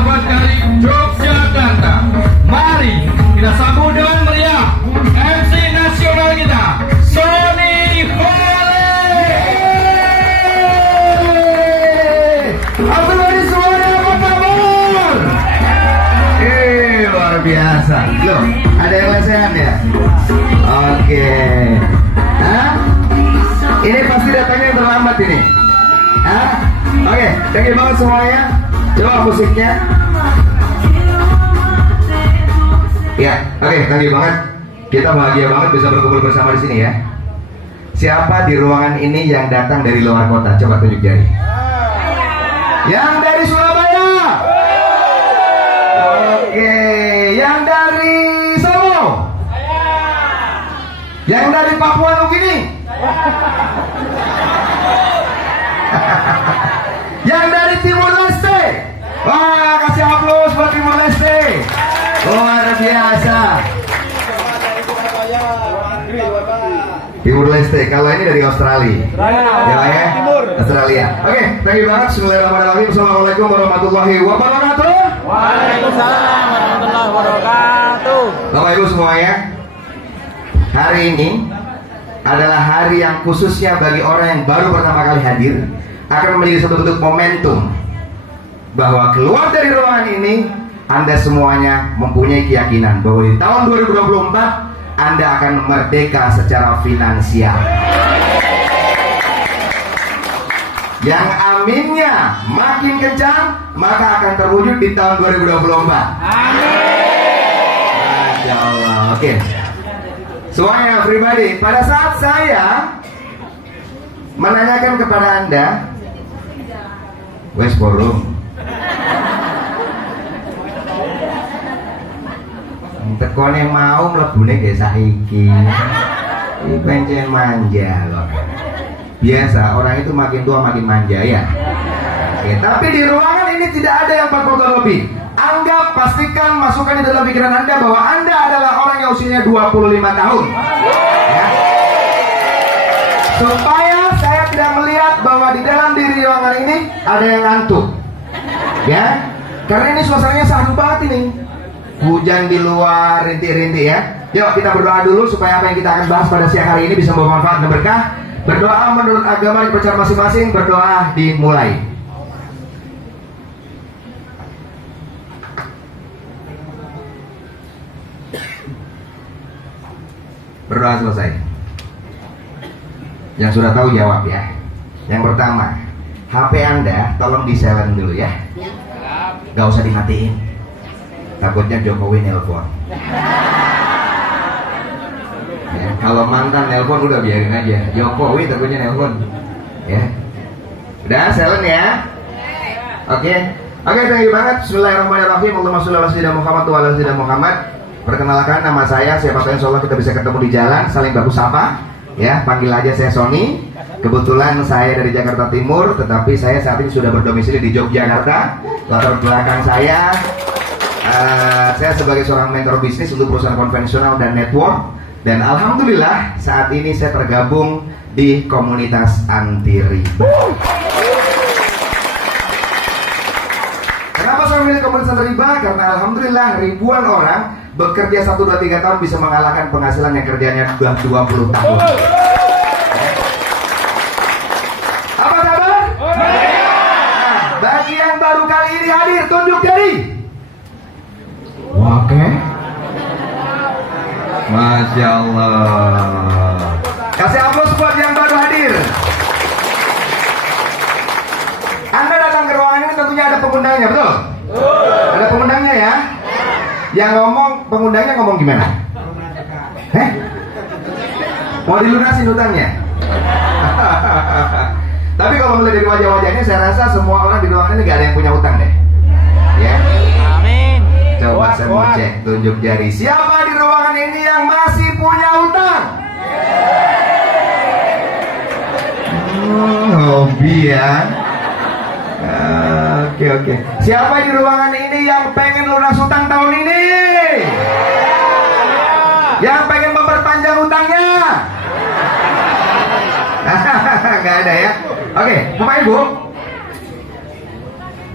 sahabat dari Yogyakarta. Mari kita sambut dengan meriah MC nasional kita, Sony Vale. Abang semuanya apa kabar? Luar biasa. Loh, ada yang lesehan ya? Oke. Hah? Ini pasti datangnya yang terlambat ini. Hah? Oke, thank you banget semuanya. Coba musiknya. Ya, oke, thank you banget. Kita bahagia banget bisa berkumpul bersama di sini ya. Siapa di ruangan ini yang datang dari luar kota? Coba tunjuk jari. Yang dari Surabaya. Oke, yang dari Solo. Yang dari Papua Nugini. Yang dari Timur Leste. Wah, kasih aplaus buat Timur Leste. Luar biasa. Timur Leste, kalau ini dari Australia. Ya, Australia. Oke, thank you banget. Bismillahirrahmanirrahim. Assalamualaikum warahmatullahi wabarakatuh. Waalaikumsalam warahmatullahi wabarakatuh. Bapak Ibu semuanya, hari ini adalah hari yang khususnya bagi orang yang baru pertama kali hadir, akan menjadi satu bentuk momentum bahwa keluar dari ruangan ini Anda semuanya mempunyai keyakinan bahwa di tahun 2024 Anda akan merdeka secara finansial. Yang aminnya makin kencang, maka akan terwujud di tahun 2024. Amin. Masya Allah. Oke. Semuanya pribadi, pada saat saya menanyakan kepada Anda, wes forum, tekon yang mau mlebune ge saiki. Ini pencen manja loh. Biasa orang itu makin tua makin manja ya. Oke, tapi di ruangan ini tidak ada yang 40 tahun lebih. Anggap, pastikan, masukkan di dalam pikiran Anda bahwa Anda adalah orang yang usianya 25 tahun ya. Supaya saya tidak melihat bahwa di dalam diri ruangan ini ada yang ngantuk ya. Karena ini suasananya sahdu banget ini. Hujan di luar, rintik-rintik ya. Yuk kita berdoa dulu supaya apa yang kita akan bahas pada siang hari ini bisa membawa manfaat dan berkah. Berdoa menurut agama dipercaya masing-masing. Berdoa dimulai. Berdoa selesai. Yang sudah tahu jawab ya. Yang pertama, HP Anda tolong di silent dulu ya. Gak usah dimatiin. Takutnya Jokowi nelpon. Ya, kalau mantan nelpon udah biarin aja. Jokowi takutnya nelpon. Ya. Udah silent ya. Oke. Oke, thank you banget. Bismillahirrahmanirrahim. Allahumma sholli ala sayyidina Muhammad wa ala sayyidina Muhammad. Perkenalkan, nama saya, siapa tahu insyaallah kita bisa ketemu di jalan, saling baku sapa. Ya, panggil aja saya Sony. Kebetulan saya dari Jakarta Timur, tetapi saya saat ini sudah berdomisili di Yogyakarta. Latar belakang saya sebagai seorang mentor bisnis untuk perusahaan konvensional dan network. Dan alhamdulillah saat ini saya tergabung di komunitas anti riba. Kenapa saya memilih komunitas anti riba? Karena alhamdulillah ribuan orang bekerja 1, 2, 3 tahun bisa mengalahkan penghasilan yang kerjanya sudah 20 tahun. Apa kabar? Nah, bagi yang baru kali ini hadir, tunjuk jari. Oke. Masya Allah. Kasih aplaus buat yang baru hadir. Anda datang ke ruangan ini tentunya ada pengundangnya, betul? Ada pengundangnya ya. Yang ngomong, pengundangnya ngomong gimana? Mau dilunasin hutangnya? Tapi kalau melihat dari wajah-wajahnya, saya rasa semua orang di ruangan ini gak ada yang punya hutang deh. Ya. Amin. Coba saya mau cek, tunjuk jari. Siapa di ruangan ini yang masih punya hutang? Hobi ya. Oke. Siapa di ruangan ini yang pengen lunas hutang tahun ini? Yang pengen memperpanjang hutangnya? Gak ada ya. Oke, Bapak Ibu,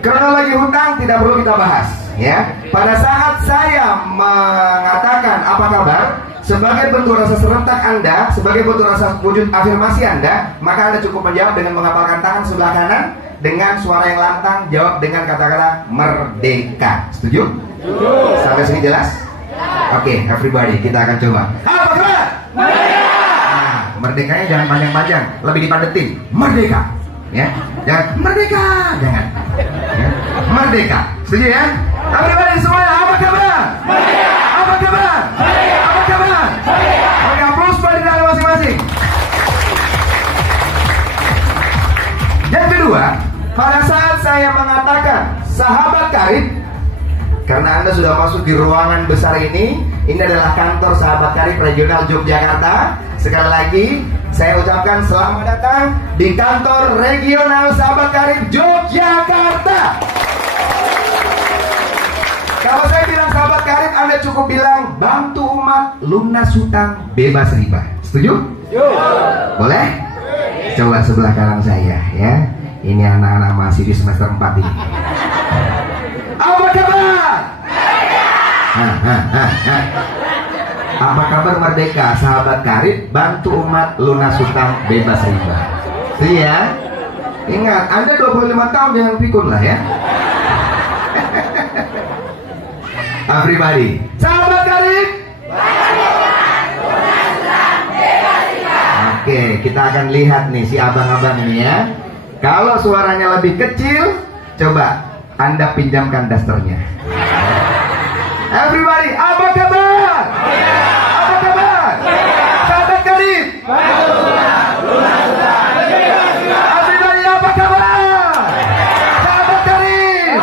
kronologi hutang tidak perlu kita bahas, ya. Pada saat saya mengatakan apa kabar, sebagai bentuk rasa serentak Anda, sebagai bentuk rasa wujud afirmasi Anda, maka Anda cukup menjawab dengan mengapalkan tangan sebelah kanan dengan suara yang lantang, jawab dengan kata-kata merdeka. Setuju? Setuju. Sampai sini jelas? Oke, everybody, kita akan coba. Apa kabar? Merdeka! Nah, merdekanya jangan panjang-panjang, lebih dipadetin. Merdeka, ya? Jangan merdeka, jangan. Ya? Merdeka, setuju ya? Everybody semuanya, apa kabar? Merdeka! Apa kabar? Merdeka! Apa kabar? Merdeka! Oke, aplaus pada diri masing-masing. Yang kedua, pada saat saya mengatakan sahabat karib, karena Anda sudah masuk di ruangan besar ini adalah kantor sahabat karib regional Yogyakarta. Sekali lagi, saya ucapkan selamat datang di kantor regional sahabat karib Yogyakarta. Kalau saya bilang sahabat karib, Anda cukup bilang bantu umat lunas hutang bebas riba. Setuju? Boleh? Coba sebelah kanan saya, ya. Ini anak-anak masih di semester 4 ini. Apa kabar? Apa kabar merdeka? Sahabat karib bantu umat lunas hutang bebas riba. Iya. Ingat, Anda 25 tahun jangan pikun lah ya. Everybody, sahabat karib. Oke, kita akan lihat nih si abang-abang ini ya. Kalau suaranya lebih kecil, coba Anda pinjamkan dasternya. Everybody, apa kabar? Apa kabar? Sahabat karib. Everybody, apa kabar? Sahabat karib.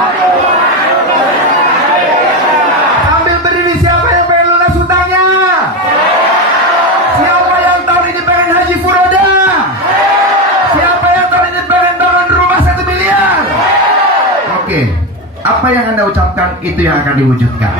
Sambil berdiri, siapa yang pengen lunas hutangnya? Siapa yang tahun ini pengen haji furoda? Siapa yang tahun ini pengen bangun rumah 1 miliar? Oke, apa yang Anda ucapkan itu yang akan diwujudkan.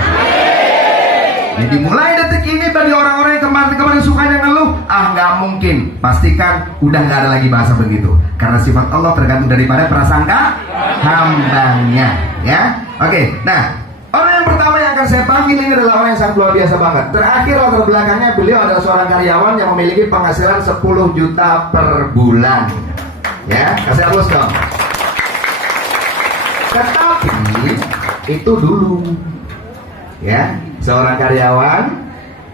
Jadi mulai detik ini bagi orang-orang yang kemarin sukanya ngeluh, nggak mungkin, pastikan udah nggak ada lagi bahasa begitu. Karena sifat Allah tergantung daripada prasangka hambanya, ya. Oke, nah orang yang pertama yang akan saya panggil ini adalah orang yang sangat luar biasa banget. Terakhir latar belakangnya beliau adalah seorang karyawan yang memiliki penghasilan 10 juta per bulan. Ya, kasih aplaus dong. Tetapi itu dulu, ya, seorang karyawan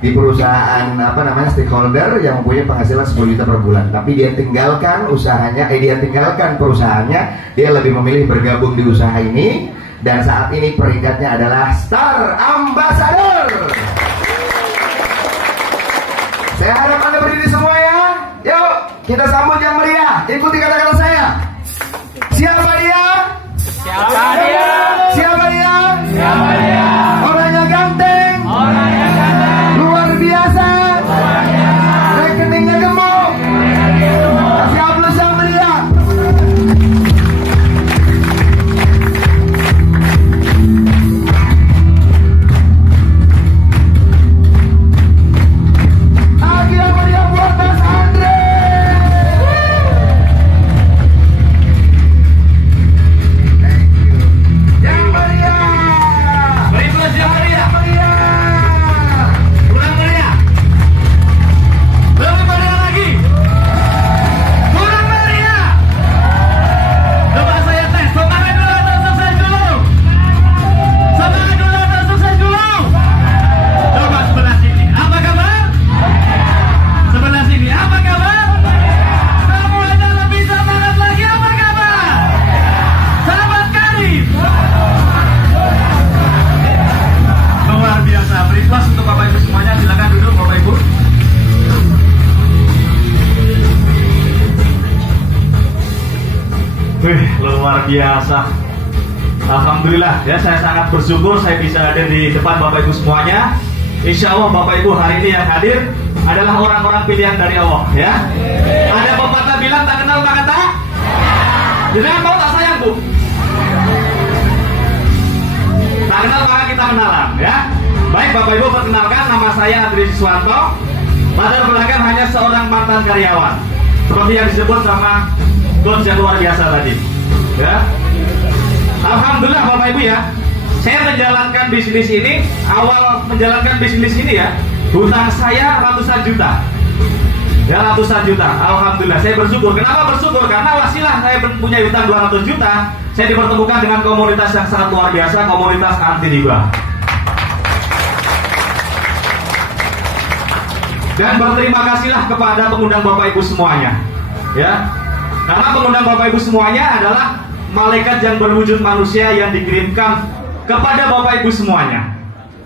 di perusahaan stakeholder yang mempunyai penghasilan 10 juta per bulan. Tapi dia tinggalkan usahanya, dia tinggalkan perusahaannya, dia lebih memilih bergabung di usaha ini. Dan saat ini peringkatnya adalah Star Ambassador. Saya harap Anda berdiri semua ya. Yuk, kita sambut yang meriah. Ikuti kata-kata saya. Siapa dia? Siapa dia? Siapa dia? Siapa dia? Orangnya ganteng. Orangnya ganteng. Luar biasa. Luar biasa. Rekeningnya gemuk. Kasih aplaus yang meriah. Akhirnya meriah buat Mas Andre. Yang meriah. Beri plus yang meriah. Meriah. Kurang meriah. Lebih meriah lagi. Kurang meriah. Coba saya tes. Semangat dulu atau sukses dulu? Semangat dulu atau sukses dulu? Coba sebelah sini. Apa kabar? Sebelah sini. Apa kabar? Semuanya lebih semangat lagi. Apa kabar? Sahabat karib. Luar biasa. Beri plus untuk Bapak Ibu semuanya. Silakan duduk Bapak Ibu. Wih, luar biasa. Alhamdulillah ya, saya sangat bersyukur saya bisa hadir di depan Bapak Ibu semuanya. Insya Allah Bapak Ibu hari ini yang hadir adalah orang-orang pilihan dari Allah ya. Ada pepatah bilang tak kenal maka tak. Jangan mau tak sayang Bu. Tak kenal maka kita kenalan ya. Baik Bapak Ibu, perkenalkan nama saya Andri Siswanto. Latar belakang hanya seorang mantan karyawan. Seperti yang disebut sama coach yang luar biasa tadi. Ya. Alhamdulillah Bapak Ibu ya, saya menjalankan bisnis ini, awal menjalankan bisnis ini ya, hutang saya ratusan juta. Ya, ratusan juta. Alhamdulillah saya bersyukur. Kenapa bersyukur? Karena wasilah saya punya hutang 200 juta, saya dipertemukan dengan komunitas yang sangat luar biasa, komunitas anti riba. Dan berterima kasihlah kepada pengundang Bapak Ibu semuanya. Ya. Karena pengundang Bapak Ibu semuanya adalah malaikat yang berwujud manusia yang dikirimkan kepada Bapak Ibu semuanya.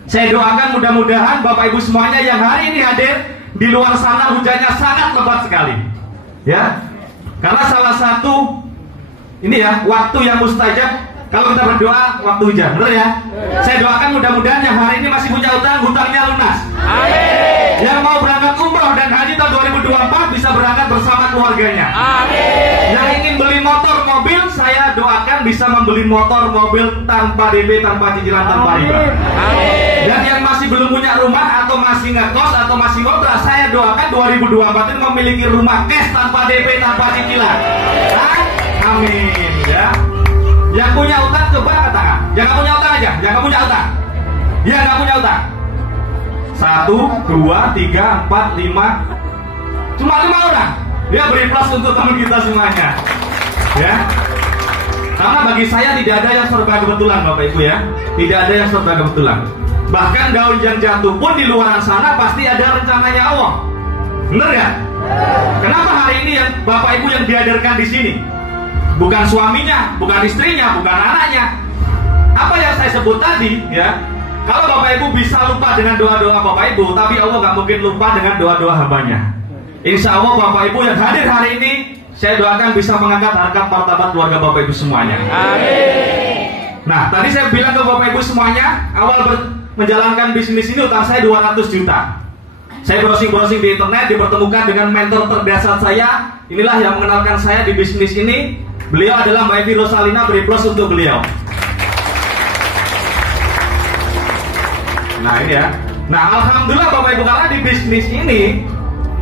Saya doakan mudah-mudahan Bapak Ibu semuanya yang hari ini hadir, di luar sana hujannya sangat lebat sekali. Ya. Karena salah satu ini ya, waktu yang mustajab kalau kita berdoa waktu hujan, benar ya? Saya doakan mudah-mudahan yang hari ini masih punya utang, hutangnya lunas. Amin. Yang mau berangkat umroh dan haji tahun 2024 bisa berangkat bersama keluarganya. Amin. Yang ingin beli motor, mobil, saya doakan bisa membeli motor, mobil tanpa DP, tanpa cicilan, tanpa riba. Amin. Dan yang masih belum punya rumah atau masih ngekos atau masih ngontrak, saya doakan 2024 ini memiliki rumah cash tanpa DP, tanpa cicilan. Amin ya. Yang punya utang coba angkat tangan. Yang nggak punya utang aja. Yang nggak punya utang. Yang nggak punya utang. 1, 2, 3, 4, 5. Cuma 5 orang. Dia beri plus untuk teman kita semuanya. Ya. Karena bagi saya tidak ada yang serba kebetulan Bapak Ibu ya. Tidak ada yang serba kebetulan. Bahkan daun yang jatuh pun di luar sana pasti ada rencananya Allah. Benar ya? Kenapa hari ini yang Bapak Ibu yang dihadirkan di sini? Bukan suaminya, bukan istrinya, bukan anaknya. Apa yang saya sebut tadi ya, kalau Bapak Ibu bisa lupa dengan doa-doa Bapak Ibu, tapi Allah gak mungkin lupa dengan doa-doa hambanya. Insya Allah Bapak Ibu yang hadir hari ini, saya doakan bisa mengangkat harkat martabat keluarga Bapak Ibu semuanya. Amin. Nah, tadi saya bilang ke Bapak Ibu semuanya, awal menjalankan bisnis ini utang saya 200 juta. Saya browsing-browsing di internet, dipertemukan dengan mentor terdasar saya. Inilah yang mengenalkan saya di bisnis ini. Beliau adalah Mbak Evi Rosalina, beri plus untuk beliau. Nah ini ya. Nah alhamdulillah Bapak Ibu, karena di bisnis ini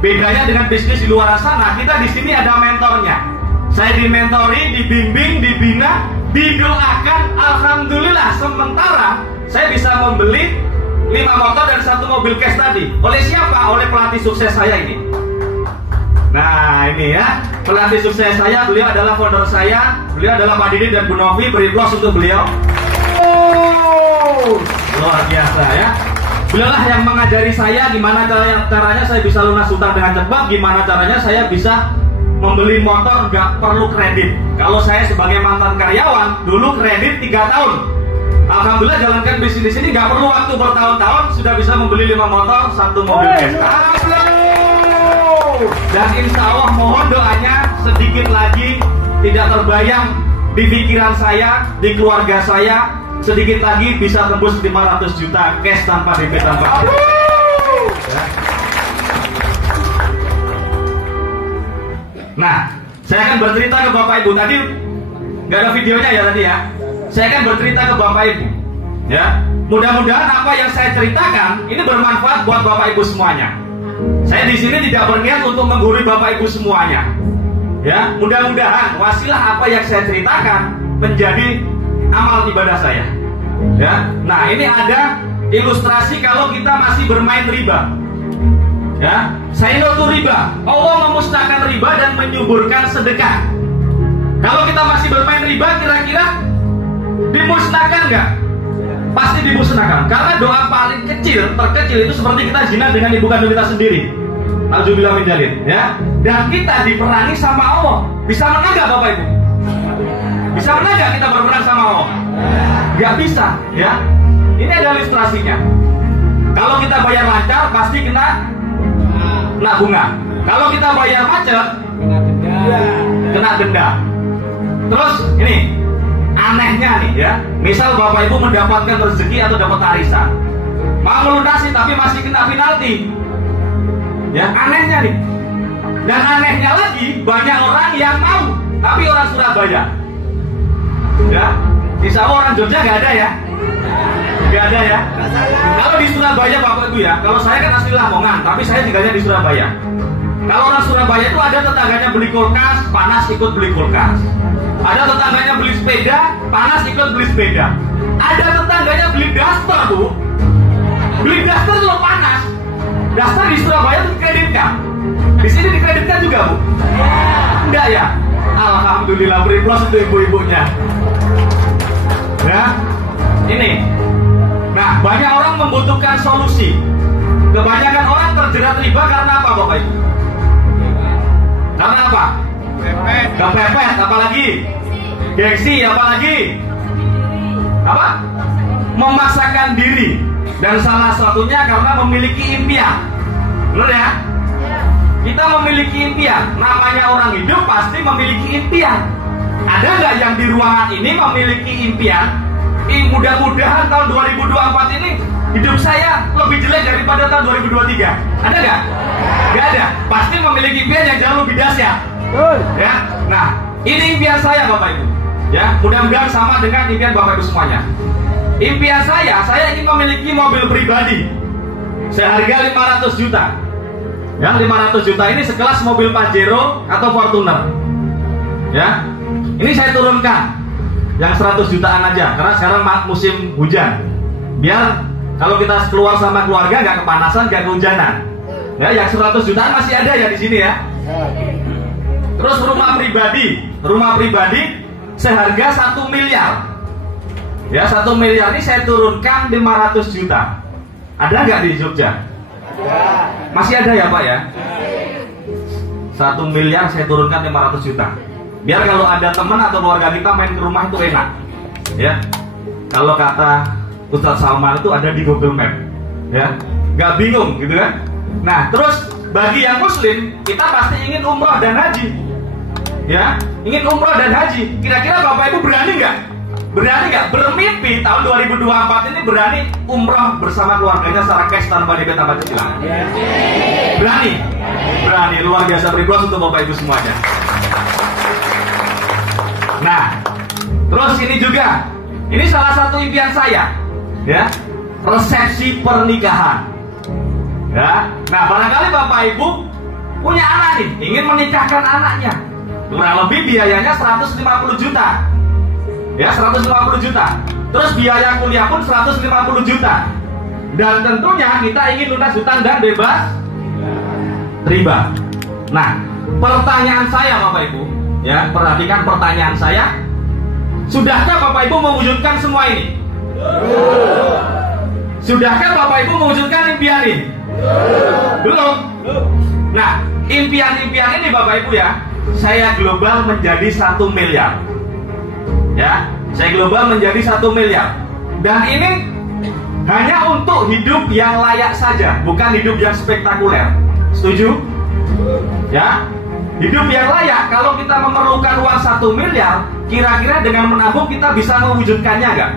bedanya dengan bisnis di luar sana, kita di sini ada mentornya. Saya dimentori, dibimbing, dibina, didoakan. Alhamdulillah sementara saya bisa membeli 5 motor dan 1 mobil cash tadi. Oleh siapa? Oleh pelatih sukses saya ini. Nah ini ya, pelatih sukses saya, beliau adalah founder saya, beliau adalah Pak Didi dan Bu Novi, beri plus untuk beliau. Luar biasa ya. Beliau lah yang mengajari saya gimana caranya saya bisa lunas hutang dengan cepat, gimana caranya saya bisa membeli motor nggak perlu kredit. Kalau saya sebagai mantan karyawan, dulu kredit 3 tahun. Alhamdulillah jalankan bisnis ini nggak perlu waktu bertahun-tahun, sudah bisa membeli 5 motor, 1 mobil cash. Dan insya Allah mohon doanya sedikit lagi tidak terbayang di pikiran saya, di keluarga saya, sedikit lagi bisa tembus 500 juta cash tanpa DP, tanpa ya. Nah, saya akan bercerita ke Bapak Ibu. Tadi nggak ada videonya ya tadi ya. Saya akan bercerita ke Bapak Ibu ya. Mudah-mudahan apa yang saya ceritakan ini bermanfaat buat Bapak Ibu semuanya. Saya di sini tidak berniat untuk menggurui Bapak Ibu semuanya. Ya, mudah-mudahan wasilah apa yang saya ceritakan menjadi amal ibadah saya. Ya. Nah, ini ada ilustrasi kalau kita masih bermain riba. Ya, saya itu riba. Allah memusnahkan riba dan menyuburkan sedekah. Kalau kita masih bermain riba, kira-kira dimusnahkan nggak? Pasti dimusnahkan. Karena doa paling kecil, terkecil itu seperti kita zina dengan ibu kandung kita sendiri. Alhamdulillah min dzalik, ya. Dan kita diperangi sama Allah. Bisa menang nggak Bapak Ibu? Bisa menang nggak kita berperang sama Allah? Nggak bisa, ya. Ini ada ilustrasinya. Kalau kita bayar lancar, pasti kena bunga. Kalau kita bayar macet, kena denda. Terus ini anehnya nih ya, misal Bapak Ibu mendapatkan rezeki atau dapat arisan, mau melunasi tapi masih kena penalti. Ya, anehnya nih. Dan anehnya lagi, banyak orang yang mau, tapi orang Surabaya. Ya, insya Allah orang Jogja nggak ada ya. Nggak ada ya. Kalau di Surabaya Bapak Ibu ya, kalau saya kan asli Lamongan, tapi saya tinggalnya di Surabaya. Kalau orang Surabaya itu ada tetangganya beli kulkas, panas ikut beli kulkas. Ada tetangganya beli sepeda, panas ikut beli sepeda. Ada tetangganya beli daster, Bu. Beli daster juga panas. Daster di Surabaya itu dikreditkan. Di sini dikreditkan juga, Bu? Enggak ya? Alhamdulillah, beri plus untuk ibu-ibunya. Ya, ini. Nah, banyak orang membutuhkan solusi. Kebanyakan orang terjerat riba karena apa, Bapak Ibu? Karena apa? Kepepet, apalagi? Gengsi, apalagi? Apa? Memaksakan diri. Dan salah satunya karena memiliki impian. Benar ya? Kita memiliki impian. Namanya orang hidup pasti memiliki impian. Ada nggak yang di ruangan ini memiliki impian? Mudah-mudahan tahun 2024 ini hidup saya lebih jelek daripada tahun 2023. Ada nggak? Nggak ada. Pasti memiliki impian yang jauh lebih dahsyat. Ya. Nah, ini impian saya, Bapak Ibu. Ya, mudah-mudahan sama dengan impian Bapak Ibu semuanya. Impian saya ingin memiliki mobil pribadi seharga 500 juta. Ya, 500 juta ini sekelas mobil Pajero atau Fortuner. Ya, ini saya turunkan yang 100 jutaan aja, karena sekarang musim hujan. Biar kalau kita keluar sama keluarga nggak kepanasan, nggak kehujanan. Ya, yang 100 jutaan masih ada ya di sini ya. Terus rumah pribadi seharga 1 miliar. Ya, 1 miliar ini saya turunkan 500 juta. Ada nggak di Jogja? Masih ada ya, Pak ya? 1 miliar saya turunkan 500 juta. Biar kalau ada teman atau keluarga kita main ke rumah itu enak. Ya. Kalau kata Ustadz Salman itu ada di Google Map. Ya. Nggak bingung gitu kan? Nah, terus bagi yang muslim, kita pasti ingin umrah dan haji. Ya, ingin umrah dan haji. Kira-kira Bapak Ibu berani nggak? Berani nggak bermimpi tahun 2024 ini berani umrah bersama keluarganya secara cash tanpa DP tanpa cicilan? Berani? Berani, luar biasa, beri plus untuk Bapak Ibu semuanya. Nah, terus ini juga, ini salah satu impian saya, ya, resepsi pernikahan. Ya, nah barangkali Bapak Ibu punya anak nih, ingin menikahkan anaknya, kurang lebih biayanya 150 juta. Ya, 150 juta. Terus biaya kuliah pun 150 juta. Dan tentunya kita ingin lunas hutang dan bebas riba. Nah, pertanyaan saya Bapak Ibu, ya, perhatikan pertanyaan saya. Sudahkah Bapak Ibu mewujudkan semua ini? Sudahkah Bapak Ibu mewujudkan impian ini? Belum. Nah, impian-impian ini Bapak Ibu ya, saya global menjadi 1 miliar. Ya, saya global menjadi 1 miliar. Dan ini hanya untuk hidup yang layak saja, bukan hidup yang spektakuler. Setuju? Ya, hidup yang layak. Kalau kita memerlukan uang 1 miliar, kira-kira dengan menabung kita bisa mewujudkannya nggak?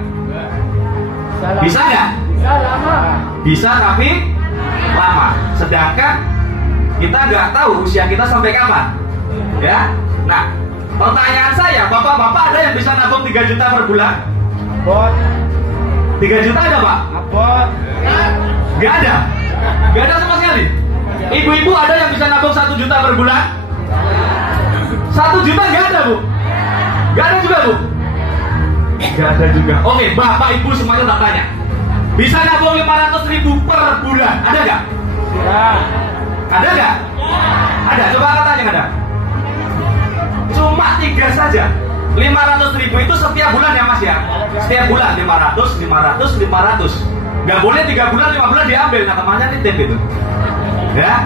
Bisa nggak? Bisa lama. Bisa tapi lama. Sedangkan kita nggak tahu usia kita sampai kapan. Ya, nah. Pertanyaan saya, bapak-bapak ada yang bisa nabung 3 juta per bulan? Bot. 3 juta ada, Pak? Bot. Gak ada? Gak ada sama sekali? Ibu-ibu ada yang bisa nabung 1 juta per bulan? 1 juta gak ada, Bu? Gak ada juga, Bu? Gak ada juga. Oke, bapak ibu semuanya tak tanya. Bisa nabung 500 ribu per bulan? Ada gak? Ya. Ada gak? Ada, coba angkat tangan yang ada. Cuma 3 saja. 500 ribu itu setiap bulan ya Mas ya? Setiap bulan 500, 500, 500. Gak boleh 3 bulan, 5 bulan diambil. Nah temannya nitip itu. Ya.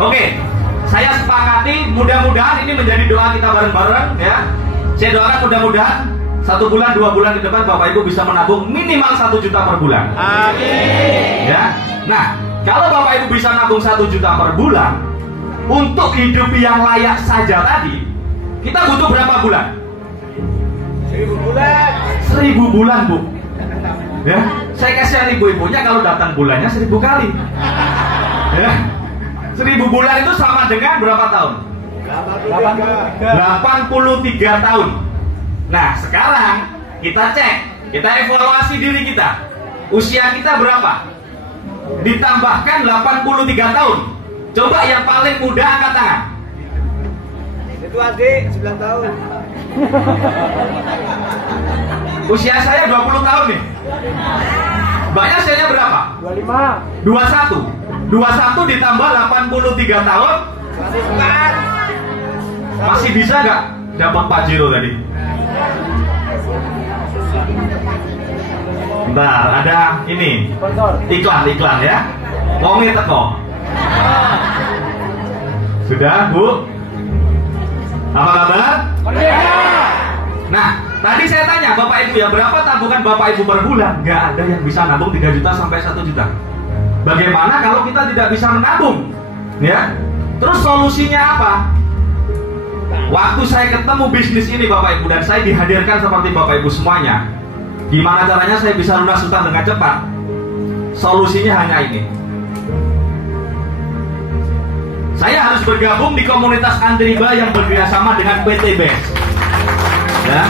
Oke. Saya sepakati, mudah-mudahan ini menjadi doa kita bareng-bareng ya. Saya doakan mudah-mudahan 1 bulan, 2 bulan ke depan Bapak Ibu bisa menabung minimal 1 juta per bulan. Amin. Ya. Nah, kalau Bapak Ibu bisa nabung 1 juta per bulan untuk hidup yang layak saja tadi, kita butuh berapa bulan? 1000 bulan. 1000 bulan, Bu. Ya, saya kasihan ibu-ibunya kalau datang bulannya 1000 kali. Ya, 1000 bulan itu sama dengan berapa tahun? 83 tahun. Nah, sekarang kita cek, kita evaluasi diri kita. Usia kita berapa? Ditambahkan 83 tahun. Coba yang paling muda angkat tangan. Itu adik 9 tahun. Usia saya 20 tahun nih. Mbaknya usianya berapa? 25. 21 ditambah 83 tahun. Masih bisa nggak dapat Pajero tadi? Bentar, ada ini iklan ya. Wonge teko. Sudah, Bu? Apa kabar? Nah, tadi saya tanya Bapak Ibu ya, berapa tabungan Bapak Ibu per bulan? Nggak ada yang bisa nabung 3 juta sampai 1 juta. Bagaimana kalau kita tidak bisa menabung? Ya. Terus solusinya apa? Waktu saya ketemu bisnis ini Bapak Ibu, dan saya dihadirkan seperti Bapak Ibu semuanya, gimana caranya saya bisa lunas hutang dengan cepat? Solusinya hanya ini. Saya harus bergabung di komunitas anti riba yang bekerjasama dengan PT BES. Ya.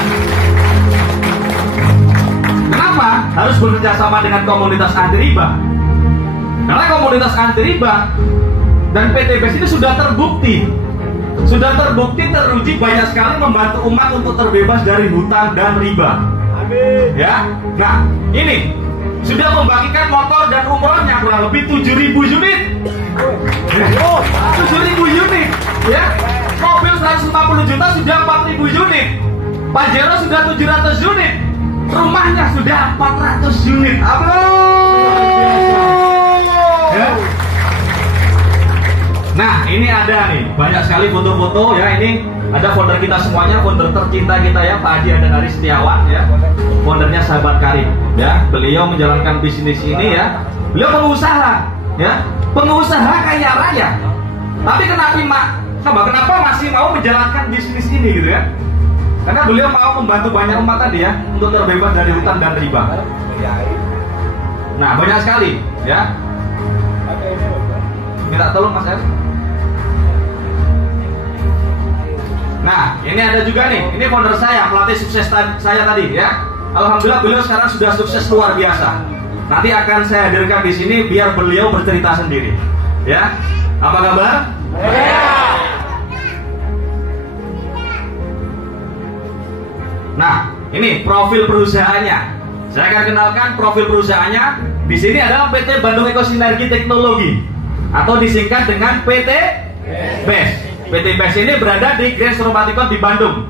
Kenapa harus bekerjasama dengan komunitas anti riba? Karena komunitas anti riba dan PT BES ini sudah terbukti teruji banyak sekali membantu umat untuk terbebas dari hutang dan riba. Amin. Ya, nah ini sudah membagikan motor dan umrohnya kurang lebih 7.000 unit. 7.000 unit, ya. Mobil 150 juta sudah 4.000 unit. Pajero sudah 700 unit. Rumahnya sudah 400 unit. Ya. Nah, ini ada nih banyak sekali foto-foto ya. Ini ada founder kita semuanya, founder tercinta kita ya, Pak Haji Adang Hari Setiawan ya. Foundernya Sahabat Karib ya. Beliau menjalankan bisnis ini ya. Beliau pengusaha ya. Pengusaha kaya raya. Tapi kenapa masih mau menjalankan bisnis ini gitu ya? Karena beliau mau membantu banyak umat tadi ya, untuk terbebas dari hutang dan riba. Nah, banyak sekali ya. Minta tolong Mas El. Nah, ini ada juga nih. Ini founder saya, pelatih sukses saya tadi ya. Alhamdulillah beliau sekarang sudah sukses luar biasa. Nanti akan saya hadirkan di sini biar beliau bercerita sendiri. Ya. Apa kabar? Nah, ini profil perusahaannya. Saya akan kenalkan profil perusahaannya. Di sini adalah PT Bandung Ekosinergi Teknologi atau disingkat dengan PT BES. PT BES ini berada di Grand Romantikon di Bandung.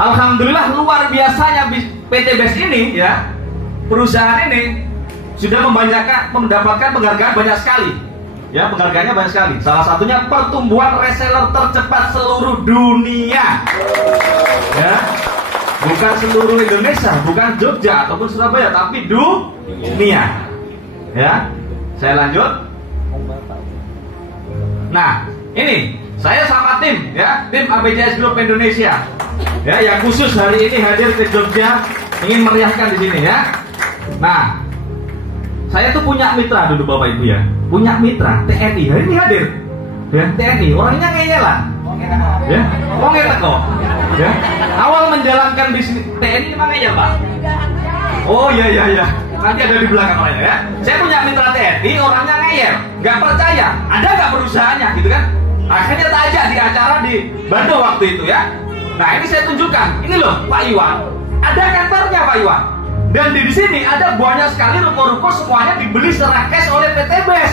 Alhamdulillah luar biasanya PT BES ini ya. Perusahaan ini sudah mendapatkan penghargaan banyak sekali. Ya, penghargaannya banyak sekali. Salah satunya pertumbuhan reseller tercepat seluruh dunia. Ya. Bukan seluruh Indonesia, bukan Jogja ataupun Surabaya, tapi dunia. Ya. Saya lanjut. Nah, ini saya sama tim ya, tim ABCS Group Indonesia. Ya, yang khusus hari ini hadir ke Jogja ingin meriahkan di sini ya. Nah, saya tuh punya mitra dulu Bapak Ibu ya. Punya mitra TNI, hari ini hadir. Ya, TNI, orangnya ngeyelan. Ya, wong teko. Ya. Awal menjalankan bisnis TNI mana ya, Pak? Oh iya. Nanti ada di belakang orangnya ya. Saya punya mitra TNI, orangnya ngeyel, nggak percaya. Ada nggak perusahaannya gitu kan? Akhirnya tak ajak di acara di Bandung waktu itu ya. Nah, ini saya tunjukkan. Ini loh Pak Iwan. Ada kantornya Pak Iwan. Dan di sini ada banyak sekali ruko-ruko, semuanya dibeli secara cash oleh PT BES.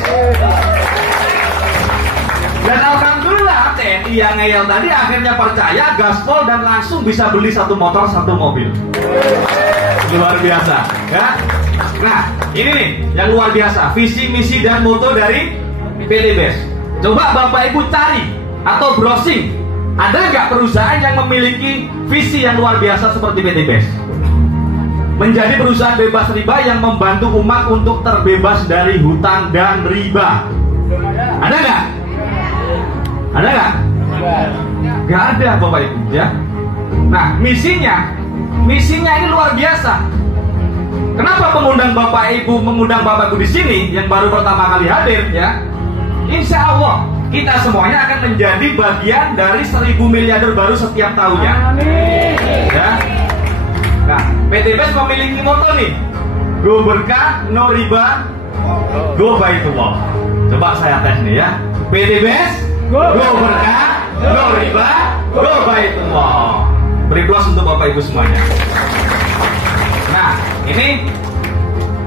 Dan alhamdulillah TNI yang ngeyel tadi akhirnya percaya, gaspol dan langsung bisa beli 1 motor 1 mobil. Luar biasa ya. Nah, ini nih yang luar biasa, visi, misi dan moto dari PT BES. Coba Bapak Ibu cari atau browsing, ada nggak perusahaan yang memiliki visi yang luar biasa seperti PT BES? Menjadi perusahaan bebas riba yang membantu umat untuk terbebas dari hutang dan riba. Ada nggak? Ada nggak? Nggak ada Bapak Ibu ya. Nah, misinya ini luar biasa. Kenapa mengundang Bapak Ibu di sini yang baru pertama kali hadir ya? Insya Allah kita semuanya akan menjadi bagian dari 1.000 miliarder baru setiap tahunnya. Ya. Nah, PT BES memiliki moto nih, go berkah, no riba, go baitullah. Coba saya tes nih ya. PT BES, go berkah, no riba, go baitullah. Beri plus untuk Bapak Ibu semuanya. Nah, ini